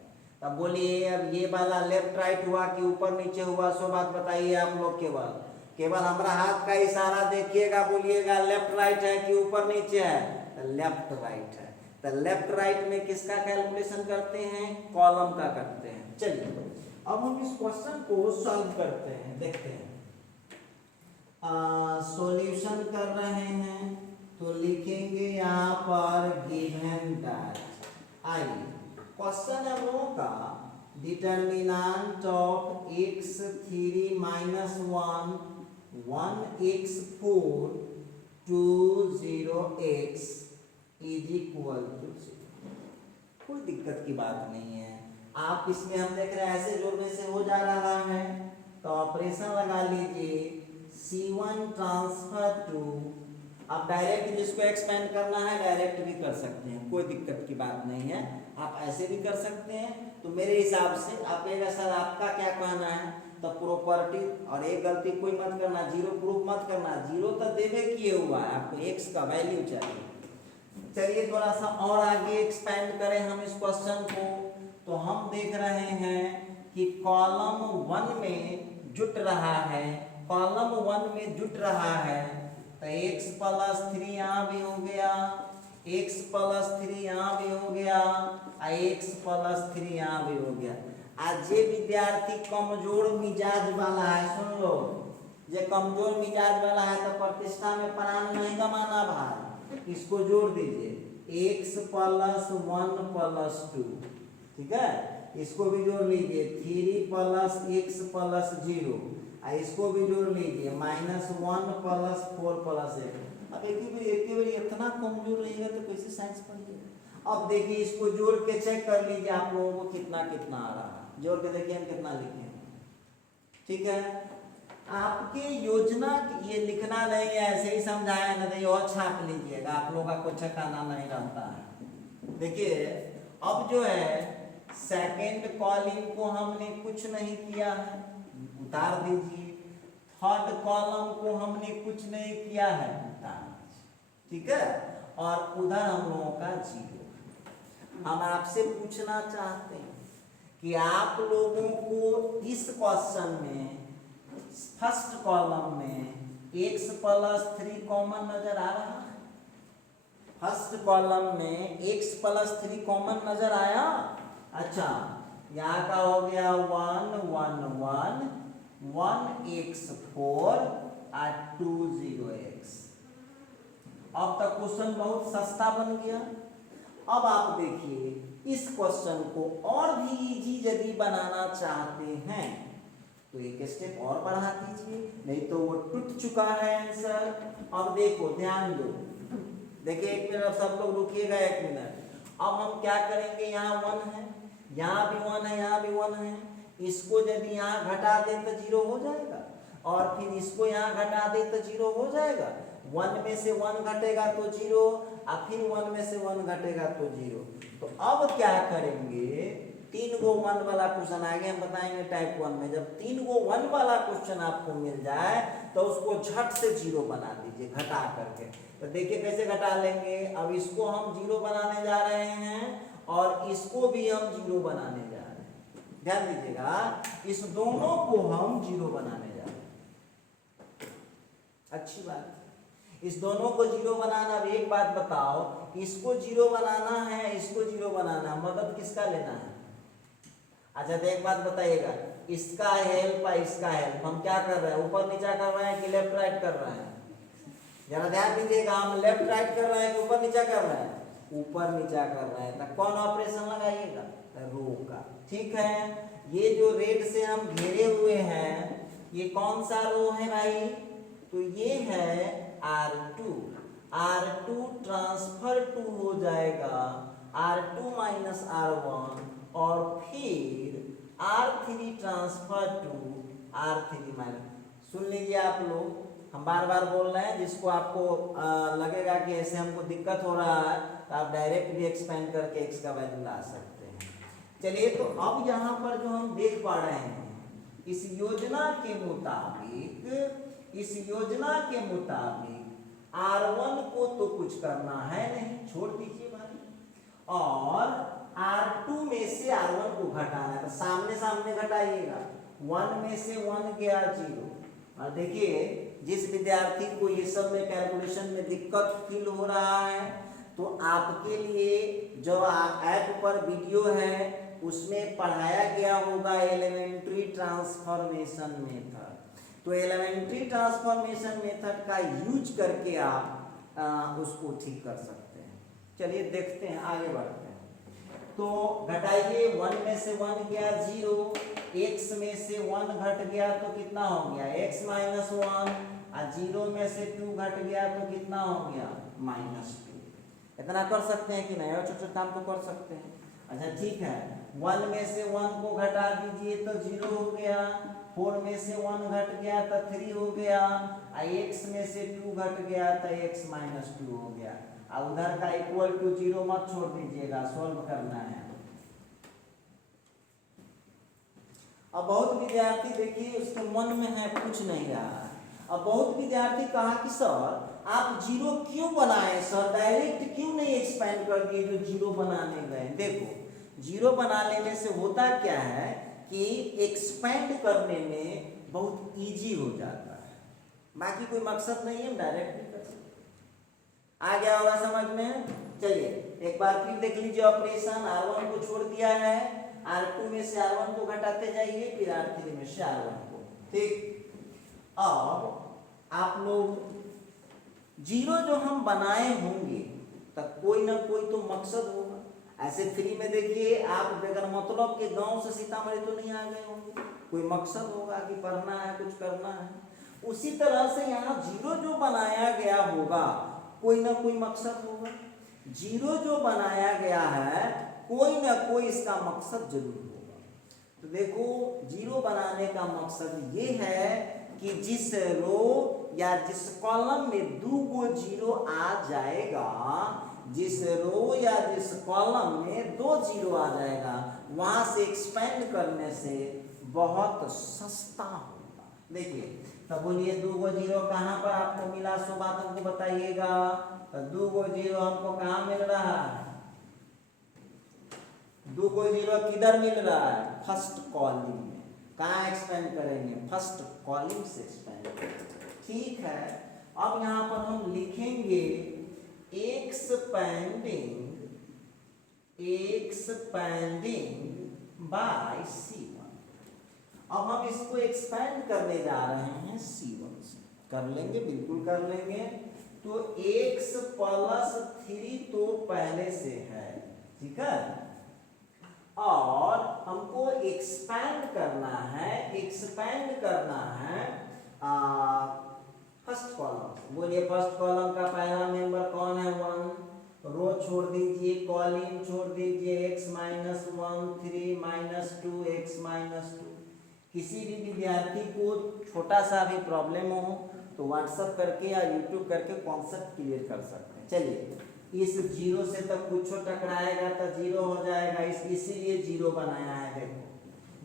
अब बोलिए, अब ये वाला लेफ्ट राइट हुआ कि ऊपर नीचे हुआ? सो बात बताइए आप लोग। केवल हमारा हाथ का इशारा देखिएगा, बोलिएगा लेफ्ट राइट है कि ऊपर नीचे है? तो लेफ्ट राइट है। तो लेफ्ट राइट में किसका कैलकुलेशन करते हैं? कॉलम का करते हैं। चलिए अब हम इस क्वेश्चन को सॉल्व करते हैं, देखते हैं। सॉल्यूशन कर रहे हैं तो लिखेंगे यहाँ पर गिवन दैट। आइए क्वेश्चन है वो का, determinant of x3 minus 1 1x4 2 0x is equal to 0। कोई दिक्कत की बात नहीं है। आप इसमें हम देख रहे हैं ऐसे जोड़ने से हो जा रहा है, तो ऑपरेशन लगा लीजिए C1 ट्रांसफर टू। आप डायरेक्ट जिसको एक्सपेंड करना है डायरेक्ट भी कर सकते हैं, कोई दिक्कत की बात नहीं है। आप ऐसे भी कर सकते हैं। तो मेरे हिसाब से आप कहेगा सर आपका क्या कहना है? तो प्रॉपर्टी, और एक गलती कोई मत करना, जीरो प्रूफ मत करना। जीरो तो देवे किए हुआ है, आपको x का वैल्यू चाहिए। चलिए थोड़ा सा और आगे एक्सपेंड करें हम इस क्वेश्चन को, तो हम देख रहे हैं कि कॉलम 1 में जुट रहा है, कॉलम 1 में जुट रहा है। तो x प्लस 3 यहाँ भी हो गया, x प्लस 3 यहाँ भी हो गया, x प्लस 3 यहाँ भी हो गया। आज ये विद्यार्थी कमजोर मिजाज वाला है, सुन लो, ये कमजोर मिजाज वाला है तो प्रतिष्ठा में प्राण नहीं गमाना भाई। इसको जोड़ दीजिए, x प्लस 1 प्लस 2, ठीक है। इसको भी जोड़ लीजिए 3 प्लस x प्लस 0, इसको भी जोड़ लीजिए माइनस 1 प्लस 4 प्लस 8। अब एक ही बार इतना कमजोर रहेगा तो कैसे साइंस पढ़िएगा? अब देखिए इसको जोड़ के चेक कर लीजिए आप लोगों को कितना कितना आ रहा है। जोड़ के देखिए हम कितना लिखे, ठीक है। आपके योजना ये लिखना नहीं है, ऐसे ही समझाया ना, तो और छाप लीजिएगा, आप लोगों का कुछ ठिकाना नहीं रहता है। देखिए अब जो है सेकेंड कॉलम को हमने कुछ नहीं किया है, उतार दीजिए। थर्ड कॉलम को हमने कुछ नहीं किया है, उतार दीजिए, ठीक है। और उधर हम लोगों का 0। हम आपसे पूछना चाहते हैं कि आप लोगों को इस क्वेश्चन में फर्स्ट कॉलम में x प्लस 3 कॉमन नजर आ रहा है? फर्स्ट कॉलम में x प्लस 3 कॉमन नजर आया? अच्छा, यहाँ का हो गया 1 1 1 1x4 और 2 0x। अब तक क्वेश्चन बहुत सस्ता बन गया। अब आप देखिए इस क्वेश्चन को और भी इजी यदि बनाना चाहते हैं तो एक स्टेप और बढ़ा दीजिए, नहीं तो वो टूट चुका है आंसर। अब देखो ध्यान दो, देखिए 1 मिनट सब लोग रुकिएगा 1 मिनट। अब हम क्या करेंगे, यहाँ 1 है, यहाँ भी 1 है, यहाँ भी 1 है, इसको यदि यहाँ घटा दे तो 0 हो जाएगा, और फिर इसको यहाँ घटा दे तो 0 हो जाएगा। 1 में से 1 घटेगा तो 0, और फिर 1 में से 1 घटेगा तो 0। तो अब क्या करेंगे, 3 गो 1 वाला क्वेश्चन आगे हम बताएंगे टाइप 1 में। जब 3 गो 1 वाला क्वेश्चन आपको मिल जाए तो उसको झट से 0 बना दीजिए घटा करके। तो देखिए कैसे घटा लेंगे, अब इसको हम 0 बनाने जा रहे हैं और इसको भी हम 0 बनाने जा रहे हैं। ध्यान दीजिएगा, इस दोनों को हम 0 बनाने जा रहे हैं। अच्छी बात, इस दोनों को 0 बनाना। अब एक बात बताओ, इसको 0 बनाना है, इसको 0 बनाना है, मदद किसका लेना है? अच्छा तो एक बात बताइएगा, इसका हेल्प और इसका हेल्प हम क्या कर रहे हैं, ऊपर नीचा कर रहे हैं कि लेफ्ट राइट कर रहे हैं? जरा ध्यान दीजिएगा, हम लेफ्ट राइट कर रहे हैं कि ऊपर नीचा कर रहे हैं? ऊपर नीचा कर रहे हैं। तो कौन ऑपरेशन लगाइएगा? रो का। ठीक है, ये जो रेड से हम घेरे हुए हैं, ये कौन सा रो है भाई? तो ये है R2। R2 ट्रांसफर टू हो जाएगा R2 माइनस R1, और फिर R3 transfer to R3 minus. सुन लीजिए आप लोग, हम बार बार बोल रहे हैं, जिसको आपको लगेगा कि ऐसे हमको दिक्कत हो रहा है तो आप डायरेक्ट भी एक्सपेंड करके x का वैल्यू ला सकते हैं। चलिए, तो अब यहाँ पर जो हम देख पा रहे हैं, इस योजना के मुताबिक R1 को तो कुछ करना है नहीं, छोड़ दीजिए भाई, और R2 में से R1 को घटाना है। तो सामने सामने घटाइएगा, 1 में से 1 गया 0। और देखिए, जिस विद्यार्थी को ये सब में कैलकुलेशन में दिक्कत फील हो रहा है, तो आपके लिए जो ऐप पर वीडियो है उसमें पढ़ाया गया होगा एलिमेंट्री ट्रांसफॉर्मेशन मेथड। तो एलिमेंट्री ट्रांसफॉर्मेशन मेथड का यूज करके आप उसको ठीक कर सकते हैं। चलिए देखते हैं, आगे बढ़ते हैं। तो घटाइए, 1 में से 1 गया 0, x में से 1 घट गया तो कितना हो गया? x माइनस 1, और 0 में से 2 घट गया तो कितना हो गया? -2। इतना कर सकते हैं कि नहीं? और छोटे काम तो कर सकते हैं। अच्छा ठीक है, 1 में से 1 को घटा दीजिए तो 0 हो गया, 4 में से 1 घट गया तो 3 हो गया, और x में से 2 घट गया तो x माइनस 2 हो गया। और उधर का इक्वल टू 0 मत छोड़ दीजिएगा, सॉल्व करना है। अब बहुत विद्यार्थी देखिए उसके मन में है, कुछ नहीं रहा है। अब बहुत विद्यार्थी कहा कि सर आप 0 क्यों बनाए सर, डायरेक्ट क्यों नहीं एक्सपेंड कर दिए जो 0 बनाने गए? देखो, 0 बना लेने से होता क्या है कि एक्सपेंड करने में बहुत इजी हो जाता है, बाकी कोई मकसद नहीं है, डायरेक्ट भी कर सकते। आ गया होगा समझ में? चलिए एक बार फिर देख लीजिए ऑपरेशन। R1 को छोड़ दिया है, R2 में से R1 को घटाते जाइए, फिर R3 में से R1 को। ठीक, अब आप लोग 0 जो हम बनाए होंगे तब कोई ना कोई तो मकसद होगा। ऐसे फ्री में देखिए, आप बगैर मतलब के गांव से सीतामढ़ी तो नहीं आ गए होंगे, कोई मकसद होगा कि पढ़ना है, कुछ करना है। उसी तरह से यहाँ 0 जो बनाया गया होगा कोई ना कोई मकसद होगा। 0 जो बनाया गया है कोई ना कोई इसका मकसद जरूर होगा। तो देखो, 0 बनाने का मकसद ये है कि जिस रो या जिस कॉलम में 2 गो 0 आ जाएगा, जिस रो या जिस कॉलम में 2 0 आ जाएगा, वहां से एक्सपेंड करने से बहुत सस्ता होगा। देखिए, तो बोलिए 2 गो 0 कहाँ पर आपको मिला, सो बात हमको बताइएगा। तो 2 गो 0 हमको कहाँ मिल रहा है? 2 गो 0 किधर मिल रहा है? फर्स्ट कॉलम में। कहाँ एक्सपेंड करेंगे? फर्स्ट कॉलम से एक्सपेंड करेंगे। ठीक है, अब यहाँ पर हम लिखेंगे एक्सपेंडिंग बाय C1। अब हम इसको एक्सपेंड करने जा रहे हैं C1 से। कर लेंगे, बिल्कुल कर लेंगे। तो x + 3 तो पहले से है, ठीक है। और हमको एक्सपैंड करना है फर्स्ट कॉलम। बोलिए फर्स्ट कॉलम का पहला मेंबर कौन है? 1। रो छोड़ दीजिए, कॉलम छोड़ दीजिए, x minus 1 3 minus 2 x minus 2। किसी भी विद्यार्थी को छोटा सा भी प्रॉब्लम हो तो व्हाट्सएप करके या यूट्यूब करके कॉन्सेप्ट क्लियर कर सकते हैं। चलिए इस जीरो से तो कुछ टकराएगा तो जीरो हो जाएगा, इसीलिए जीरो बनाया है। देखो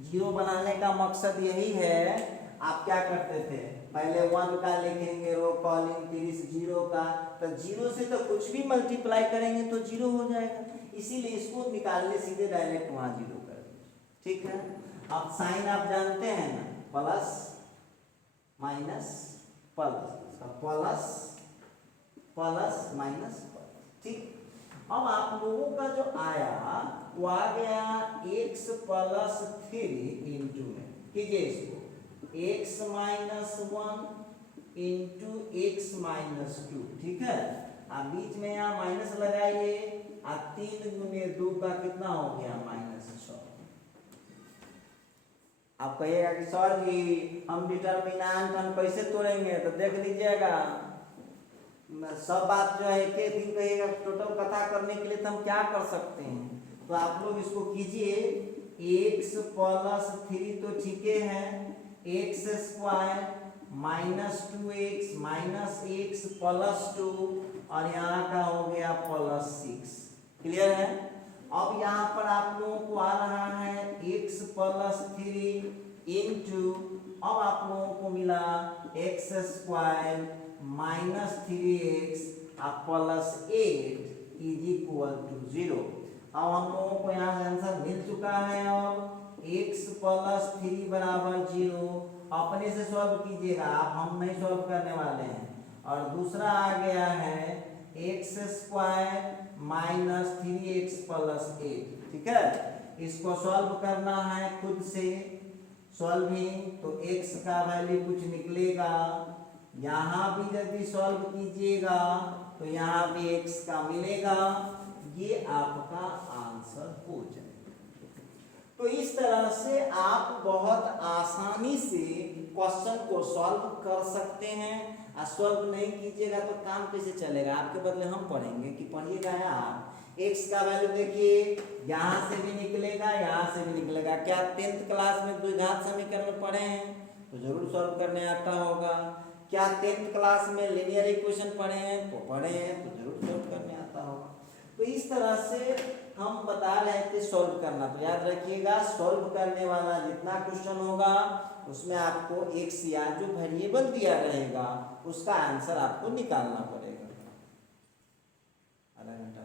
जीरो बनाने का मकसद यही है। आप क्या करते थे, पहले 1 का लिखेंगे रो कॉलम, फिर इस जीरो का, तो जीरो से तो कुछ भी मल्टीप्लाई करेंगे तो जीरो हो जाएगा, इसीलिए इसको निकालने सीधे डायरेक्ट वहां जीरो कर दीजिए। ठीक है, अब साइन आप जानते हैं ना, plus minus plus, plus plus minus plus. ठीक, अब आप लोगों का जो आया वो आ गया x प्लस 3 इंटू में, कीजिए इसको x minus 1 into x minus 2। ठीक है, आप बीच में यहाँ माइनस लगाइए, 3 गुने 2 का कितना हो गया? -6। आप कहिएगा कि सर जी हम डिटर्मिनेंट हम कैसे तोड़ेंगे, तो देख लीजिएगा सब बात जो है एक एक दिन कहिएगा। टोटल कथा करने के लिए तो हम क्या कर सकते हैं, तो आप लोग इसको कीजिए, x प्लस 3 तो ठीक है, x square minus 2x minus x plus 2, और यहाँ का हो गया प्लस 6। क्लियर है? अब यहाँ पर आप लोगों को आ रहा है x प्लस 3 इंटू, अब आप लोगों को मिला x square minus 3x plus 8 is equal to 0। अब हम लोगों को यहाँ आंसर मिल चुका है। अब x प्लस 3 बराबर 0 अपने से सॉल्व कीजिएगा, आप हम नहीं सॉल्व करने वाले हैं। और दूसरा आ गया है x square minus 3x plus 8। ठीक है, इसको सॉल्व करना है खुद से सॉल्विंग, तो x का वैल्यू कुछ निकलेगा, यहाँ भी यदि सॉल्व कीजिएगा तो यहाँ भी x का मिलेगा, ये आपका आंसर हो जाएगा। तो इस तरह से आप बहुत आसानी से क्वेश्चन को सॉल्व कर सकते हैं। सॉल्व नहीं कीजिएगा तो काम कैसे चलेगा? आपके बदले हम पढ़ेंगे कि पढ़िएगा आप। x का वैल्यू देखिए, यहाँ से भी निकलेगा, यहाँ से भी निकलेगा। क्या 10th क्लास में द्विघात समीकरण पढ़े हैं? तो जरूर सॉल्व करने आता होगा। क्या 10th क्लास में लीनियर इक्वेशन पढ़े हैं? तो पढ़े हैं, तो जरूर सॉल्व करने आता होगा। तो इस तरह से हम बता रहे थे सॉल्व करना, तो याद रखिएगा सॉल्व करने वाला जितना क्वेश्चन होगा उसमें आपको x या जो वेरिएबल दिया रहेगा उसका आंसर आपको निकालना पड़ेगा। आधा घंटा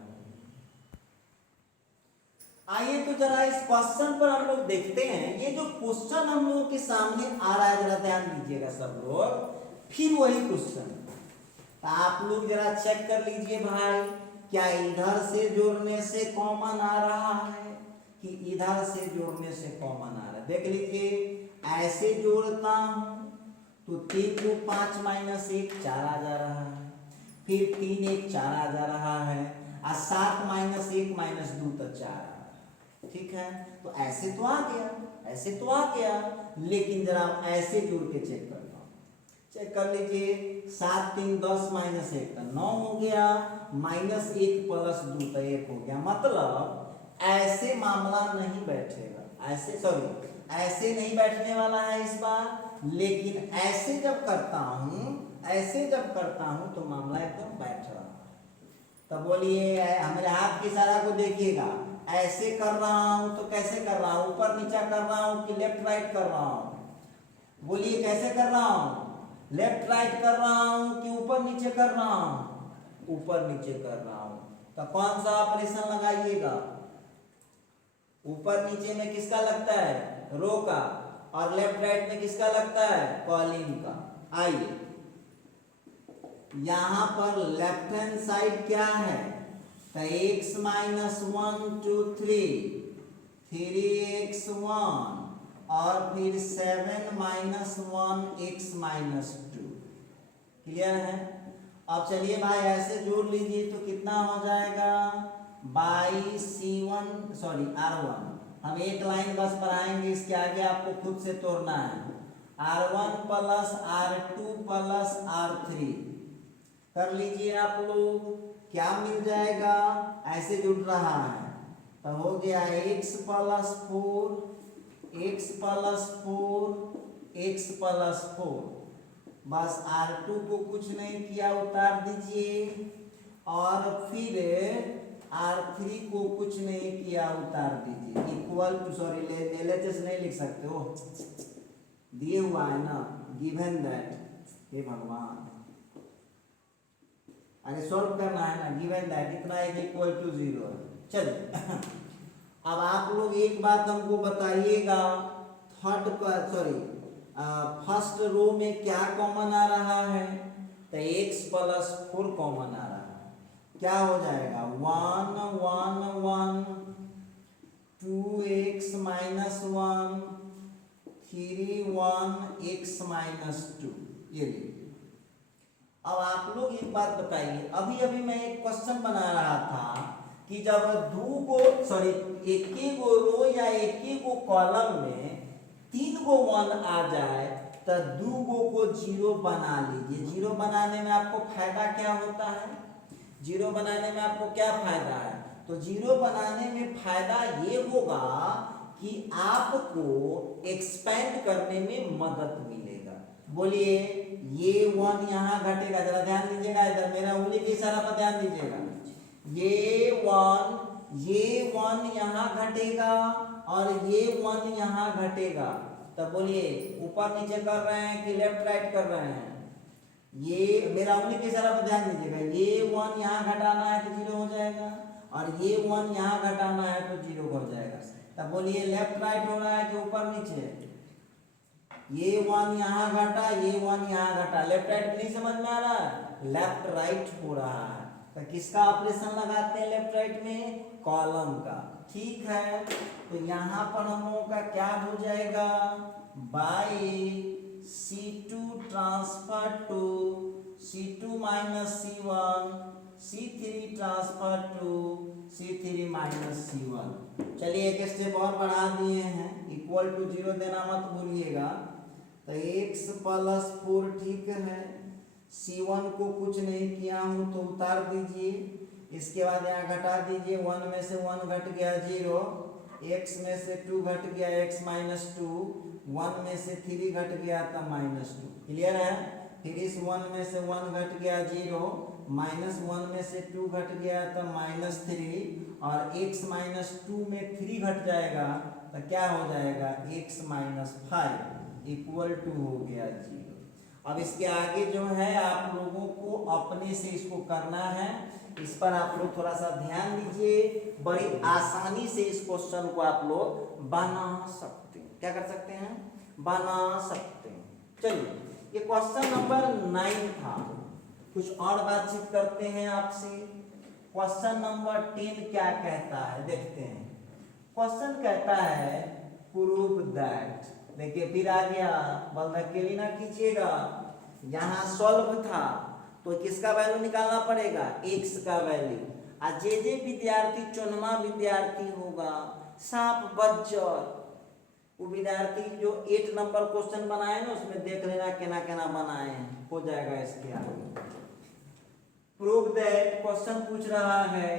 आइए तो जरा इस क्वेश्चन पर हम लोग देखते हैं। ये जो क्वेश्चन हम लोगों के सामने आ रहा है, जरा ध्यान दीजिएगा सब लोग, फिर वही क्वेश्चन, तो आप लोग जरा चेक कर लीजिए भाई, क्या इधर से जोड़ने से कॉमन आ रहा है कि इधर से जोड़ने से कॉमन आ रहा है? देख लीजिए, ऐसे जोड़ता हूं तो 3 को 5 माइनस 1 4 आ जा रहा है, फिर 3 1 4 आ जा रहा है, और 7 माइनस 1 माइनस 2 तो 4 आ रहा है। ठीक है, तो ऐसे तो आ गया, ऐसे तो आ गया, लेकिन जरा ऐसे जोड़ के चेक करता हूं। चेक कर लीजिए, 7 3 10 माइनस 1 तो 9 हो गया, माइनस 1 प्लस 2 तो 1 हो गया। मतलब ऐसे मामला नहीं बैठेगा, ऐसे सॉरी ऐसे नहीं बैठने वाला है इस बार, लेकिन ऐसे जब करता हूं, ऐसे जब करता हूं तो मामला एकदम बैठ रहा है। तो बोलिए, हमारे हाथ के इशारा को देखिएगा, ऐसे कर रहा हूं तो कैसे कर रहा हूं? ऊपर नीचा कर रहा हूं कि लेफ्ट राइट कर रहा हूं? बोलिए कैसे कर रहा हूं? लेफ्ट राइट कर रहा हूं कि ऊपर नीचे कर रहा हूं? ऊपर नीचे कर रहा हूं। तो कौन सा ऑपरेशन लगाइएगा? ऊपर नीचे में किसका लगता है? रो का, और लेफ्ट राइट में किसका लगता है? कॉलम का। आइए, यहां पर लेफ्ट हैंड साइड क्या है? तो x माइनस 1 2 3 3x1 और फिर 7 माइनस 1 x माइनस 2। क्लियर है? अब चलिए भाई ऐसे जोड़ लीजिए तो कितना हो जाएगा? बाई C1 सॉरी R1, हम एक लाइन बस पढ़ाएंगे, इसके आगे आपको खुद से तोड़ना है। R1 plus R2 plus R3 कर लीजिए आप लोग, क्या मिल जाएगा, ऐसे जुड़ रहा है तो हो गया x plus 4 x plus 4 x plus 4। बस R2 को कुछ नहीं किया, उतार दीजिए, और फिर R3 को कुछ नहीं किया, उतार दीजिए। इक्वल टू, सॉरी LHS नहीं लिख सकते हो, दिए हुआ है ना, गिवन दैट। हे भगवान, अरे सॉल्व करना है ना, गिवन दैट इतना इज इक्वल टू 0 है। चलिए अब आप लोग एक बात हमको बताइएगा, फर्स्ट रो में क्या कॉमन आ रहा है, तो x प्लस 4 कॉमन आ रहा है, क्या हो जाएगा 1 1 1 2x माइनस 1 3 1 x माइनस 2। ये लीजिए। अब आप लोग एक बात बताइए, अभी अभी मैं एक क्वेश्चन बना रहा था कि जब एक ही गो रो या एक ही गो कॉलम में 3 गो 1 आ जाए तो 2 गो को 0 बना लीजिए। 0 बनाने में आपको फायदा क्या होता है, 0 बनाने में आपको क्या फायदा है, तो 0 बनाने में फायदा ये होगा कि आपको एक्सपेंड करने में मदद मिलेगा। बोलिए, ये 1 यहाँ घटेगा, जरा ध्यान दीजिएगा, इधर मेरा उंगली के इशारा पर ध्यान दीजिएगा। ये 1 यहाँ घटेगा और ये 1 यहाँ घटेगा, तब बोलिए ऊपर नीचे कर रहे हैं कि लेफ्ट राइट कर रहे हैं। ये मेरा उंगली के इशारा पर ध्यान दीजिएगा, ये 1 यहाँ घटाना है तो 0 हो जाएगा, और ये 1 यहाँ घटाना है तो 0 हो जाएगा। तब बोलिए लेफ्ट राइट हो रहा है कि ऊपर नीचे, ये 1 यहाँ घटा, ये 1 यहाँ घटा, लेफ्ट राइट नहीं समझ में आ रहा है, लेफ्ट राइट हो रहा है। तो किसका ऑपरेशन लगाते हैं लेफ्ट राइट में, कॉलम का। ठीक है, तो यहाँ पर हम लोगों का क्या हो जाएगा, by C2 transfer to C2 minus C1 C3 transfer to C3 minus C1। चलिए एक स्टेप और बढ़ा दिए हैं, इक्वल टू 0 देना मत भूलिएगा। तो x प्लस 4 ठीक है, C1 को कुछ नहीं किया हूँ तो उतार दीजिए, इसके बाद यहाँ घटा दीजिए, 1 में से 1 घट गया 0, x में से 2 घट गया x माइनस 2, 1 में से 3 घट गया था माइनस 2। क्लियर है, फिर इस 1 में से 1 घट गया 0, माइनस 1 में से 2 घट गया था माइनस 3, और x माइनस 2 में 3 घट जाएगा तो क्या हो जाएगा, x माइनस 5 इक्वल टू हो गया 0। अब इसके आगे जो है आप लोगों को अपने से इसको करना है, इस पर आप लोग थोड़ा सा ध्यान दीजिए, बड़ी आसानी से इस क्वेश्चन को आप लोग बना सकते हैं। क्या कर सकते हैं, बना सकते हैं। चलिए ये क्वेश्चन नंबर 9 था, कुछ और बातचीत करते हैं आपसे। क्वेश्चन नंबर 10 क्या कहता है देखते हैं। क्वेश्चन कहता है प्रूव दैट, देखिए फिर आ गया, बलधकेली ना कीजिएगा, यहाँ सॉल्व था तो किसका वैल्यू निकालना पड़ेगा, x का वैल्यू। और जे विद्यार्थी चुनमा विद्यार्थी होगा, सांप बज्जर, वो विद्यार्थी जो 8 नंबर क्वेश्चन बनाए ना उसमें देख लेना केना केना बनाए हैं, हो जाएगा इसके आगे। प्रूव दैट क्वेश्चन पूछ रहा है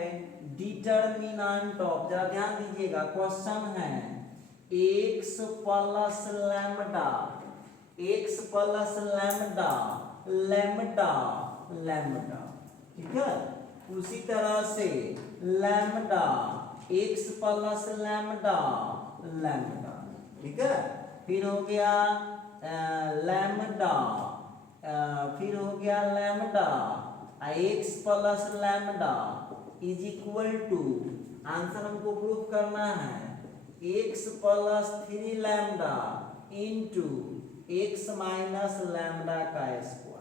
डिटरमिनेंट ऑफ, जरा ध्यान दीजिएगा, क्वेश्चन है x plus lambda, x plus lambda lambda lambda, ठीक है। उसी तरह से lambda x plus lambda lambda, ठीक है। फिर हो गया लैम्डा, फिर हो गया lambda x plus lambda is equal to, answer हमको प्रूफ करना है x प्लस 3 lambda into x minus lambda का स्क्वायर।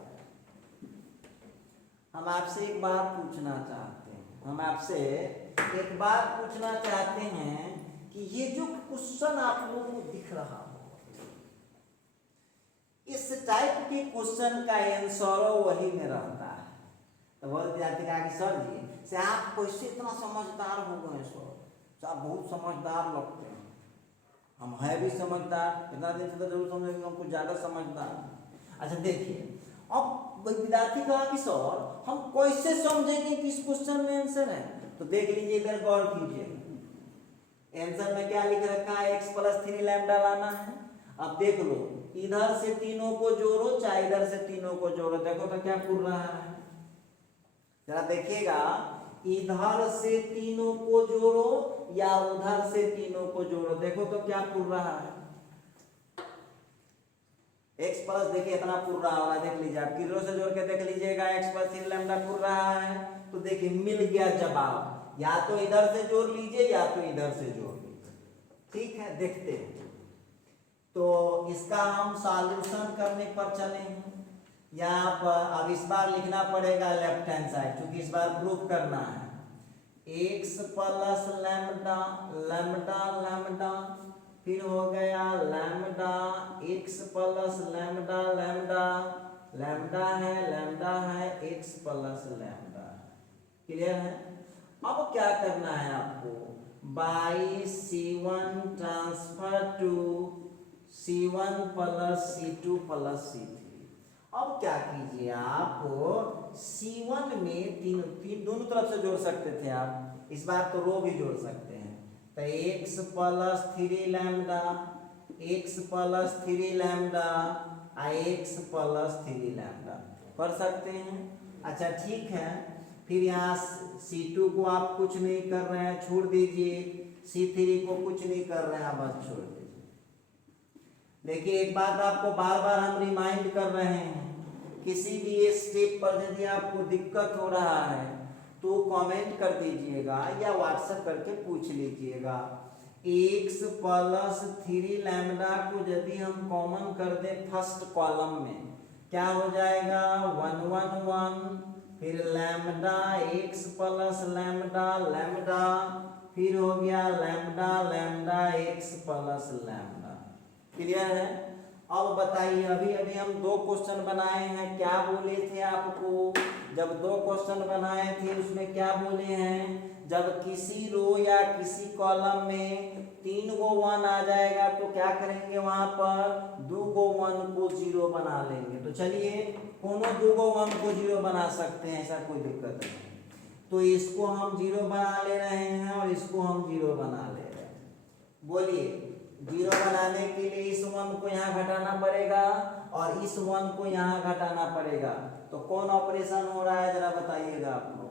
हम आपसे एक बात पूछना चाहते हैं, हम आपसे एक बात पूछना चाहते हैं कि ये जो क्वेश्चन आप लोगों को दिख रहा हो, इस टाइप के क्वेश्चन का आंसर वही में रहता है। तो बहुत विद्यार्थी कहा कि सर जी से आप कैसे इतना समझदार हो गए, सर आप बहुत समझदार लगते हैं। हम है भी समझदार, इतना दिन से तो जरूर समझेंगे हम कुछ ज्यादा समझदार। अच्छा देखिए, अब विद्यार्थी कहा कि सर हम कैसे समझेंगे कि इस क्वेश्चन में आंसर है, तो देख लीजिए इधर गौर कीजिए, आंसर में क्या लिख रखा है, x प्लस 3 लैम्डा लाना है। अब देख लो, इधर से तीनों को जोड़ो चाहे इधर से तीनों को जोड़ो, देखो तो क्या पूछ रहा है, जरा देखिएगा, इधर से तीनों को जोड़ो या उधर से तीनों को जोड़ो, देखो तो क्या पूछ रहा है, x प्लस देखिए इतना पूछ रहा होगा, देख लीजिए आप किलो से जोड़ के देख लीजिएगा, x प्लस 3 लैम्डा पूछ रहा है, तो देखिए मिल गया जवाब, या तो इधर से जोड़ लीजिए या तो इधर से जोड़ लीजिए। ठीक है, देखते हैं, तो इसका हम सॉल्यूशन करने पर चले हैं। यहाँ पर अब इस बार लिखना पड़ेगा लेफ्ट हैंड साइड, क्योंकि इस बार प्रूफ करना है, x plus lambda lambda lambda, फिर हो गया lambda x plus lambda lambda, lambda है x प्लस लैम्डा, क्लियर है। अब क्या करना है आपको, by C1 transfer to C1 plus C2 plus C3। अब क्या कीजिए आप, C1 में तीन दोनों तरफ से जोड़ सकते थे आप, इस बार तो रो भी जोड़ सकते हैं, तो x प्लस 3 लैम्डा, x प्लस 3 लैम्डा, x प्लस 3 लैम्डा कर सकते हैं। अच्छा ठीक है, फिर यहाँ C2 को आप कुछ नहीं कर रहे हैं, छोड़ दीजिए, C3 को कुछ नहीं कर रहे हैं, बस छोड़ दीजिए। देखिए एक बात आपको बार बार हम रिमाइंड कर रहे हैं, किसी भी स्टेप पर यदि आपको दिक्कत हो रहा है तो कमेंट कर दीजिएगा या व्हाट्सएप करके पूछ लीजिएगा। x प्लस 3 लैम्डा को यदि हम कॉमन कर दें फर्स्ट कॉलम में, क्या हो जाएगा, 1 1 1, फिर lambda x plus lambda lambda, फिर हो गया lambda lambda x plus lambda. Clear है। अब बताइए, अभी अभी हम 2 क्वेश्चन बनाए हैं, क्या बोले थे आपको, जब 2 क्वेश्चन बनाए थे उसमें क्या बोले हैं, जब किसी रो या किसी कॉलम में 3 गो 1 आ जाएगा तो क्या करेंगे, वहां पर 2 गो 1 को 0 बना लेंगे। तो चलिए कोनो 2 गो 1 को 0 बना सकते हैं, ऐसा कोई दिक्कत नहीं। तो इसको हम 0 बना ले रहे हैं और इसको हम 0 बना ले रहे हैं। बोलिए, 0 बनाने के लिए इस 1 को यहाँ घटाना पड़ेगा और इस 1 को यहाँ घटाना पड़ेगा, तो कौन ऑपरेशन हो रहा है जरा बताइएगा आप लोग।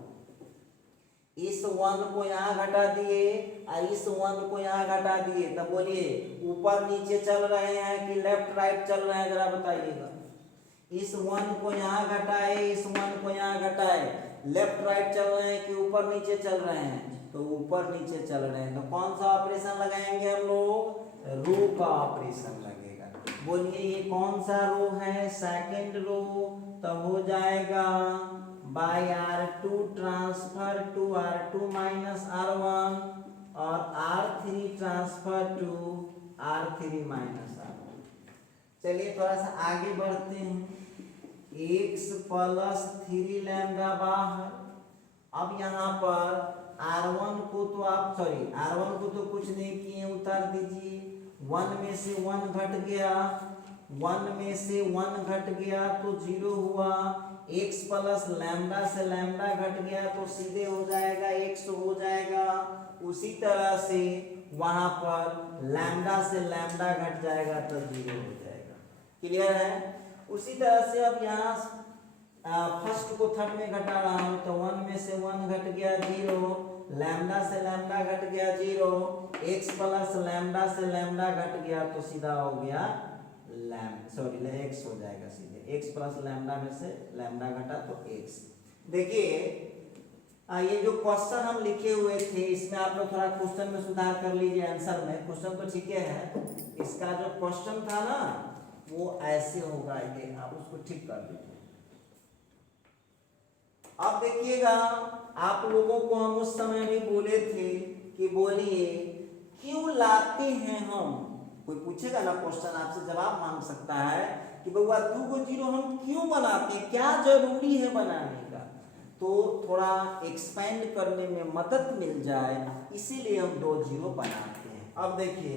इस 1 को यहाँ घटा दिए और इस 1 को यहाँ घटा दिए, तब बोलिए ऊपर नीचे चल रहे हैं कि लेफ्ट राइट चल रहे हैं, जरा बताइएगा। इस 1 को यहाँ घटाए, इस 1 को यहाँ घटाए, लेफ्ट राइट चल रहे हैं कि ऊपर नीचे चल रहे हैं, तो ऊपर नीचे चल रहे हैं, तो कौन सा ऑपरेशन लगाएंगे हम लोग, रो का ऑपरेशन लगेगा। बोलिए ये कौन सा रो है, सेकंड रो, तो हो जाएगा bye R2 transfer to R2 minus R1 और R3 transfer to R3 minus R1। चलिए थोड़ा सा आगे बढ़ते हैं, x प्लस 3 लैम्डा बाहर। अब यहाँ पर R1 को तो आप R1 को तो कुछ नहीं किए, उतार दीजिए, 1 में से 1 घट गया, 1 में से 1 घट गया तो 0 हुआ, x प्लस लैम्डा से लैम्डा घट गया तो सीधे हो जाएगा x हो जाएगा। उसी तरह से वहां पर लैम्डा से लैम्डा घट जाएगा तो 0 हो जाएगा। क्लियर है। उसी तरह से अब यहाँ फर्स्ट को थर्ड में घटा रहा हूं, तो 1 में से 1 घट गया 0, लैम्डा से लैम्डा घट गया 0, x प्लस लैम्डा से लैम्डा घट गया तो सीधा हो गया x हो जाएगा सीधे, x प्लस लैम्डा में से लैम्डा घटा तो x। देखिए ये जो क्वेश्चन हम लिखे हुए थे इसमें आप लोग थोड़ा क्वेश्चन में सुधार कर लीजिए, आंसर में। क्वेश्चन तो ठीक है, इसका जो क्वेश्चन था ना वो ऐसे होगा, ये आप उसको ठीक कर लीजिए। अब देखिएगा, आप लोगों को हम उस समय भी बोले थे कि बोलिए क्यों लाते हैं हम, कोई पूछेगा ना क्वेश्चन आपसे, जवाब मांग सकता है कि बउआ 2 को 0 हम क्यों बनाते हैं, क्या जरूरी है बनाने का, तो थोड़ा एक्सपेंड करने में मदद मिल जाए, इसीलिए हम 2 0 बनाते हैं। अब देखिए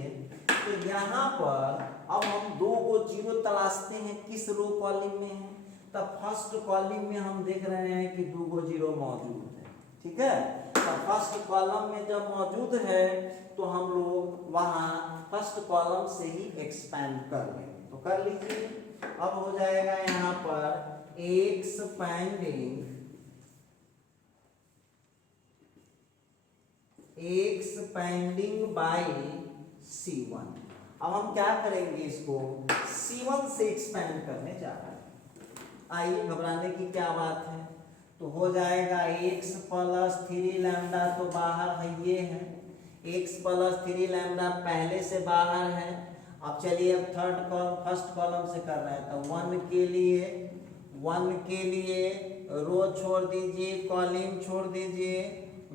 तो यहाँ पर अब हम 2 को 0 तलाशते हैं किस रो कॉलम में है। तब फर्स्ट कॉलम में हम देख रहे हैं कि 2 को 0 मौजूद है, ठीक है। तो फर्स्ट कॉलम में जब मौजूद है तो हम लोग वहाँ फर्स्ट कॉलम से ही एक्सपेंड कर लेंगे। तो कर लीजिए। अब हो जाएगा यहाँ पर एक्सपेंडिंग बाय C1। अब हम क्या करेंगे, इसको C1 से एक्सपेंड करने जा रहे हैं। आइए, घबराने की क्या बात है। तो हो जाएगा x प्लस 3 लैम्डा, तो बाहर है ये है, x प्लस 3 लैम्डा पहले से बाहर है। अब चलिए अब फर्स्ट कॉलम से कर रहे हैं। तो 1 के लिए रो छोड़ दीजिए, कॉलम छोड़ दीजिए।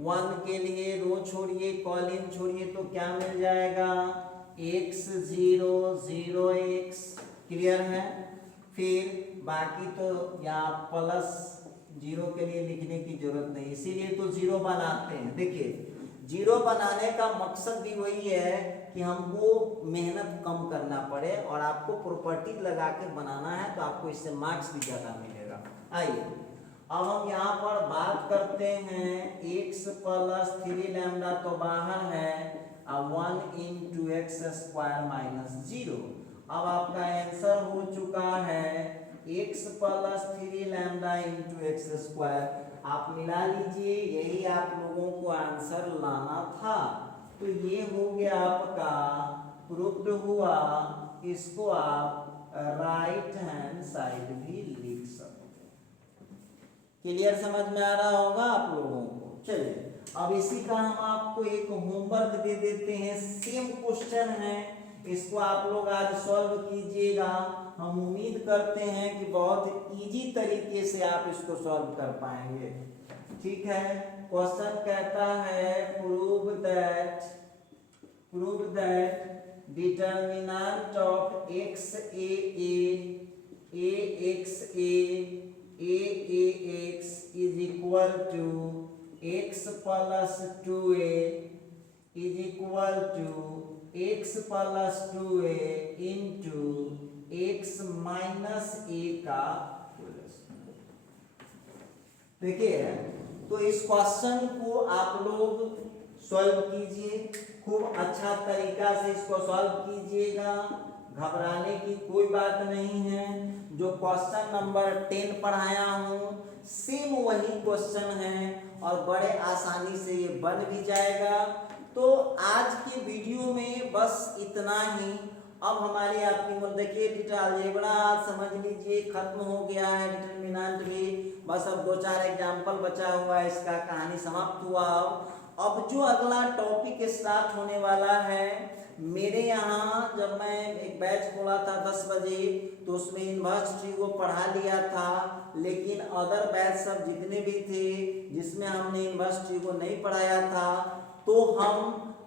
1 के लिए रो छोड़िए, कॉलम छोड़िए, तो क्या मिल जाएगा x 0 0 x। क्लियर है। फिर बाकी तो यहाँ प्लस 0 के लिए लिखने की जरूरत नहीं, इसीलिए तो 0 बनाते हैं। देखिए 0 बनाने का मकसद भी वही है कि हमको मेहनत कम करना पड़े, और आपको प्रॉपर्टी लगा के बनाना है तो आपको इससे मार्क्स भी ज़्यादा मिलेगा। आइए अब हम यहाँ पर बात करते हैं x प्लस 3 लैम्डा, तो बाहर है 1 इंटू एक्स स्क्वायर माइनस 0। अब आपका आंसर हो चुका है x प्लस 3 लैम्डा इंटू एक्स स्क्वायर। आप मिला लीजिए, यही आप लोगों को आंसर लाना था। तो ये हो गया आपका प्रूव्ड हुआ। इसको आप राइट हैंड साइड भी लिख सकते हैं। क्लियर समझ में आ रहा होगा आप लोगों को। चलिए अब इसी का हम आपको एक होमवर्क दे देते हैं। सेम क्वेश्चन है, इसको आप लोग आज सॉल्व कीजिएगा। हम उम्मीद करते हैं कि बहुत इजी तरीके से आप इसको सॉल्व कर पाएंगे। ठीक है। क्वेश्चन कहता है prove that determinant of x is equal to x plus 2a is equal to x plus 2a into x minus a का। देखिए तो इस क्वेश्चन को आप लोग सॉल्व कीजिए, खूब अच्छा तरीका से इसको सॉल्व कीजिएगा। घबराने की कोई बात नहीं है। जो क्वेश्चन नंबर 10 पढ़ाया हूँ सेम वही क्वेश्चन है और बड़े आसानी से ये बन भी जाएगा। तो आज की वीडियो में बस इतना ही। अब हमारी आपकी देखिए अलजेब्रा समझ लीजिए खत्म हो गया है, डिटरमिनेंट भी बस अब 2-4 एग्जाम्पल बचा हुआ है, इसका कहानी समाप्त हुआ। अब जो अगला टॉपिक स्टार्ट होने वाला है मेरे यहाँ, जब मैं एक बैच खोला था 10 बजे तो उसमें इनवर्स ट्री को पढ़ा लिया था, लेकिन अदर बैच सब जितने भी थे जिसमें हमने इनवर्स ट्री को नहीं पढ़ाया था, तो हम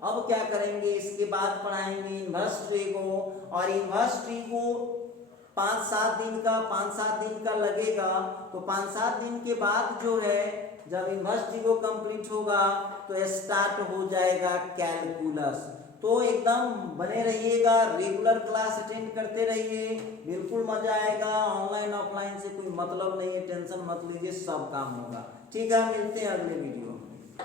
अब क्या करेंगे, इसके बाद पढ़ाएंगे इनवर्स ट्री को। और इनवर्स ट्री को 5-7 दिन का लगेगा। तो 5-7 दिन के बाद जो है जब इनवर्स ट्री को कंप्लीट होगा तो स्टार्ट हो जाएगा कैलकुलस। तो एकदम बने रहिएगा, रेगुलर क्लास अटेंड करते रहिए, बिल्कुल मजा आएगा। ऑनलाइन ऑफलाइन से कोई मतलब नहीं है, टेंशन मत लीजिए, सब काम होगा। ठीक है, मिलते हैं अगले वीडियो में।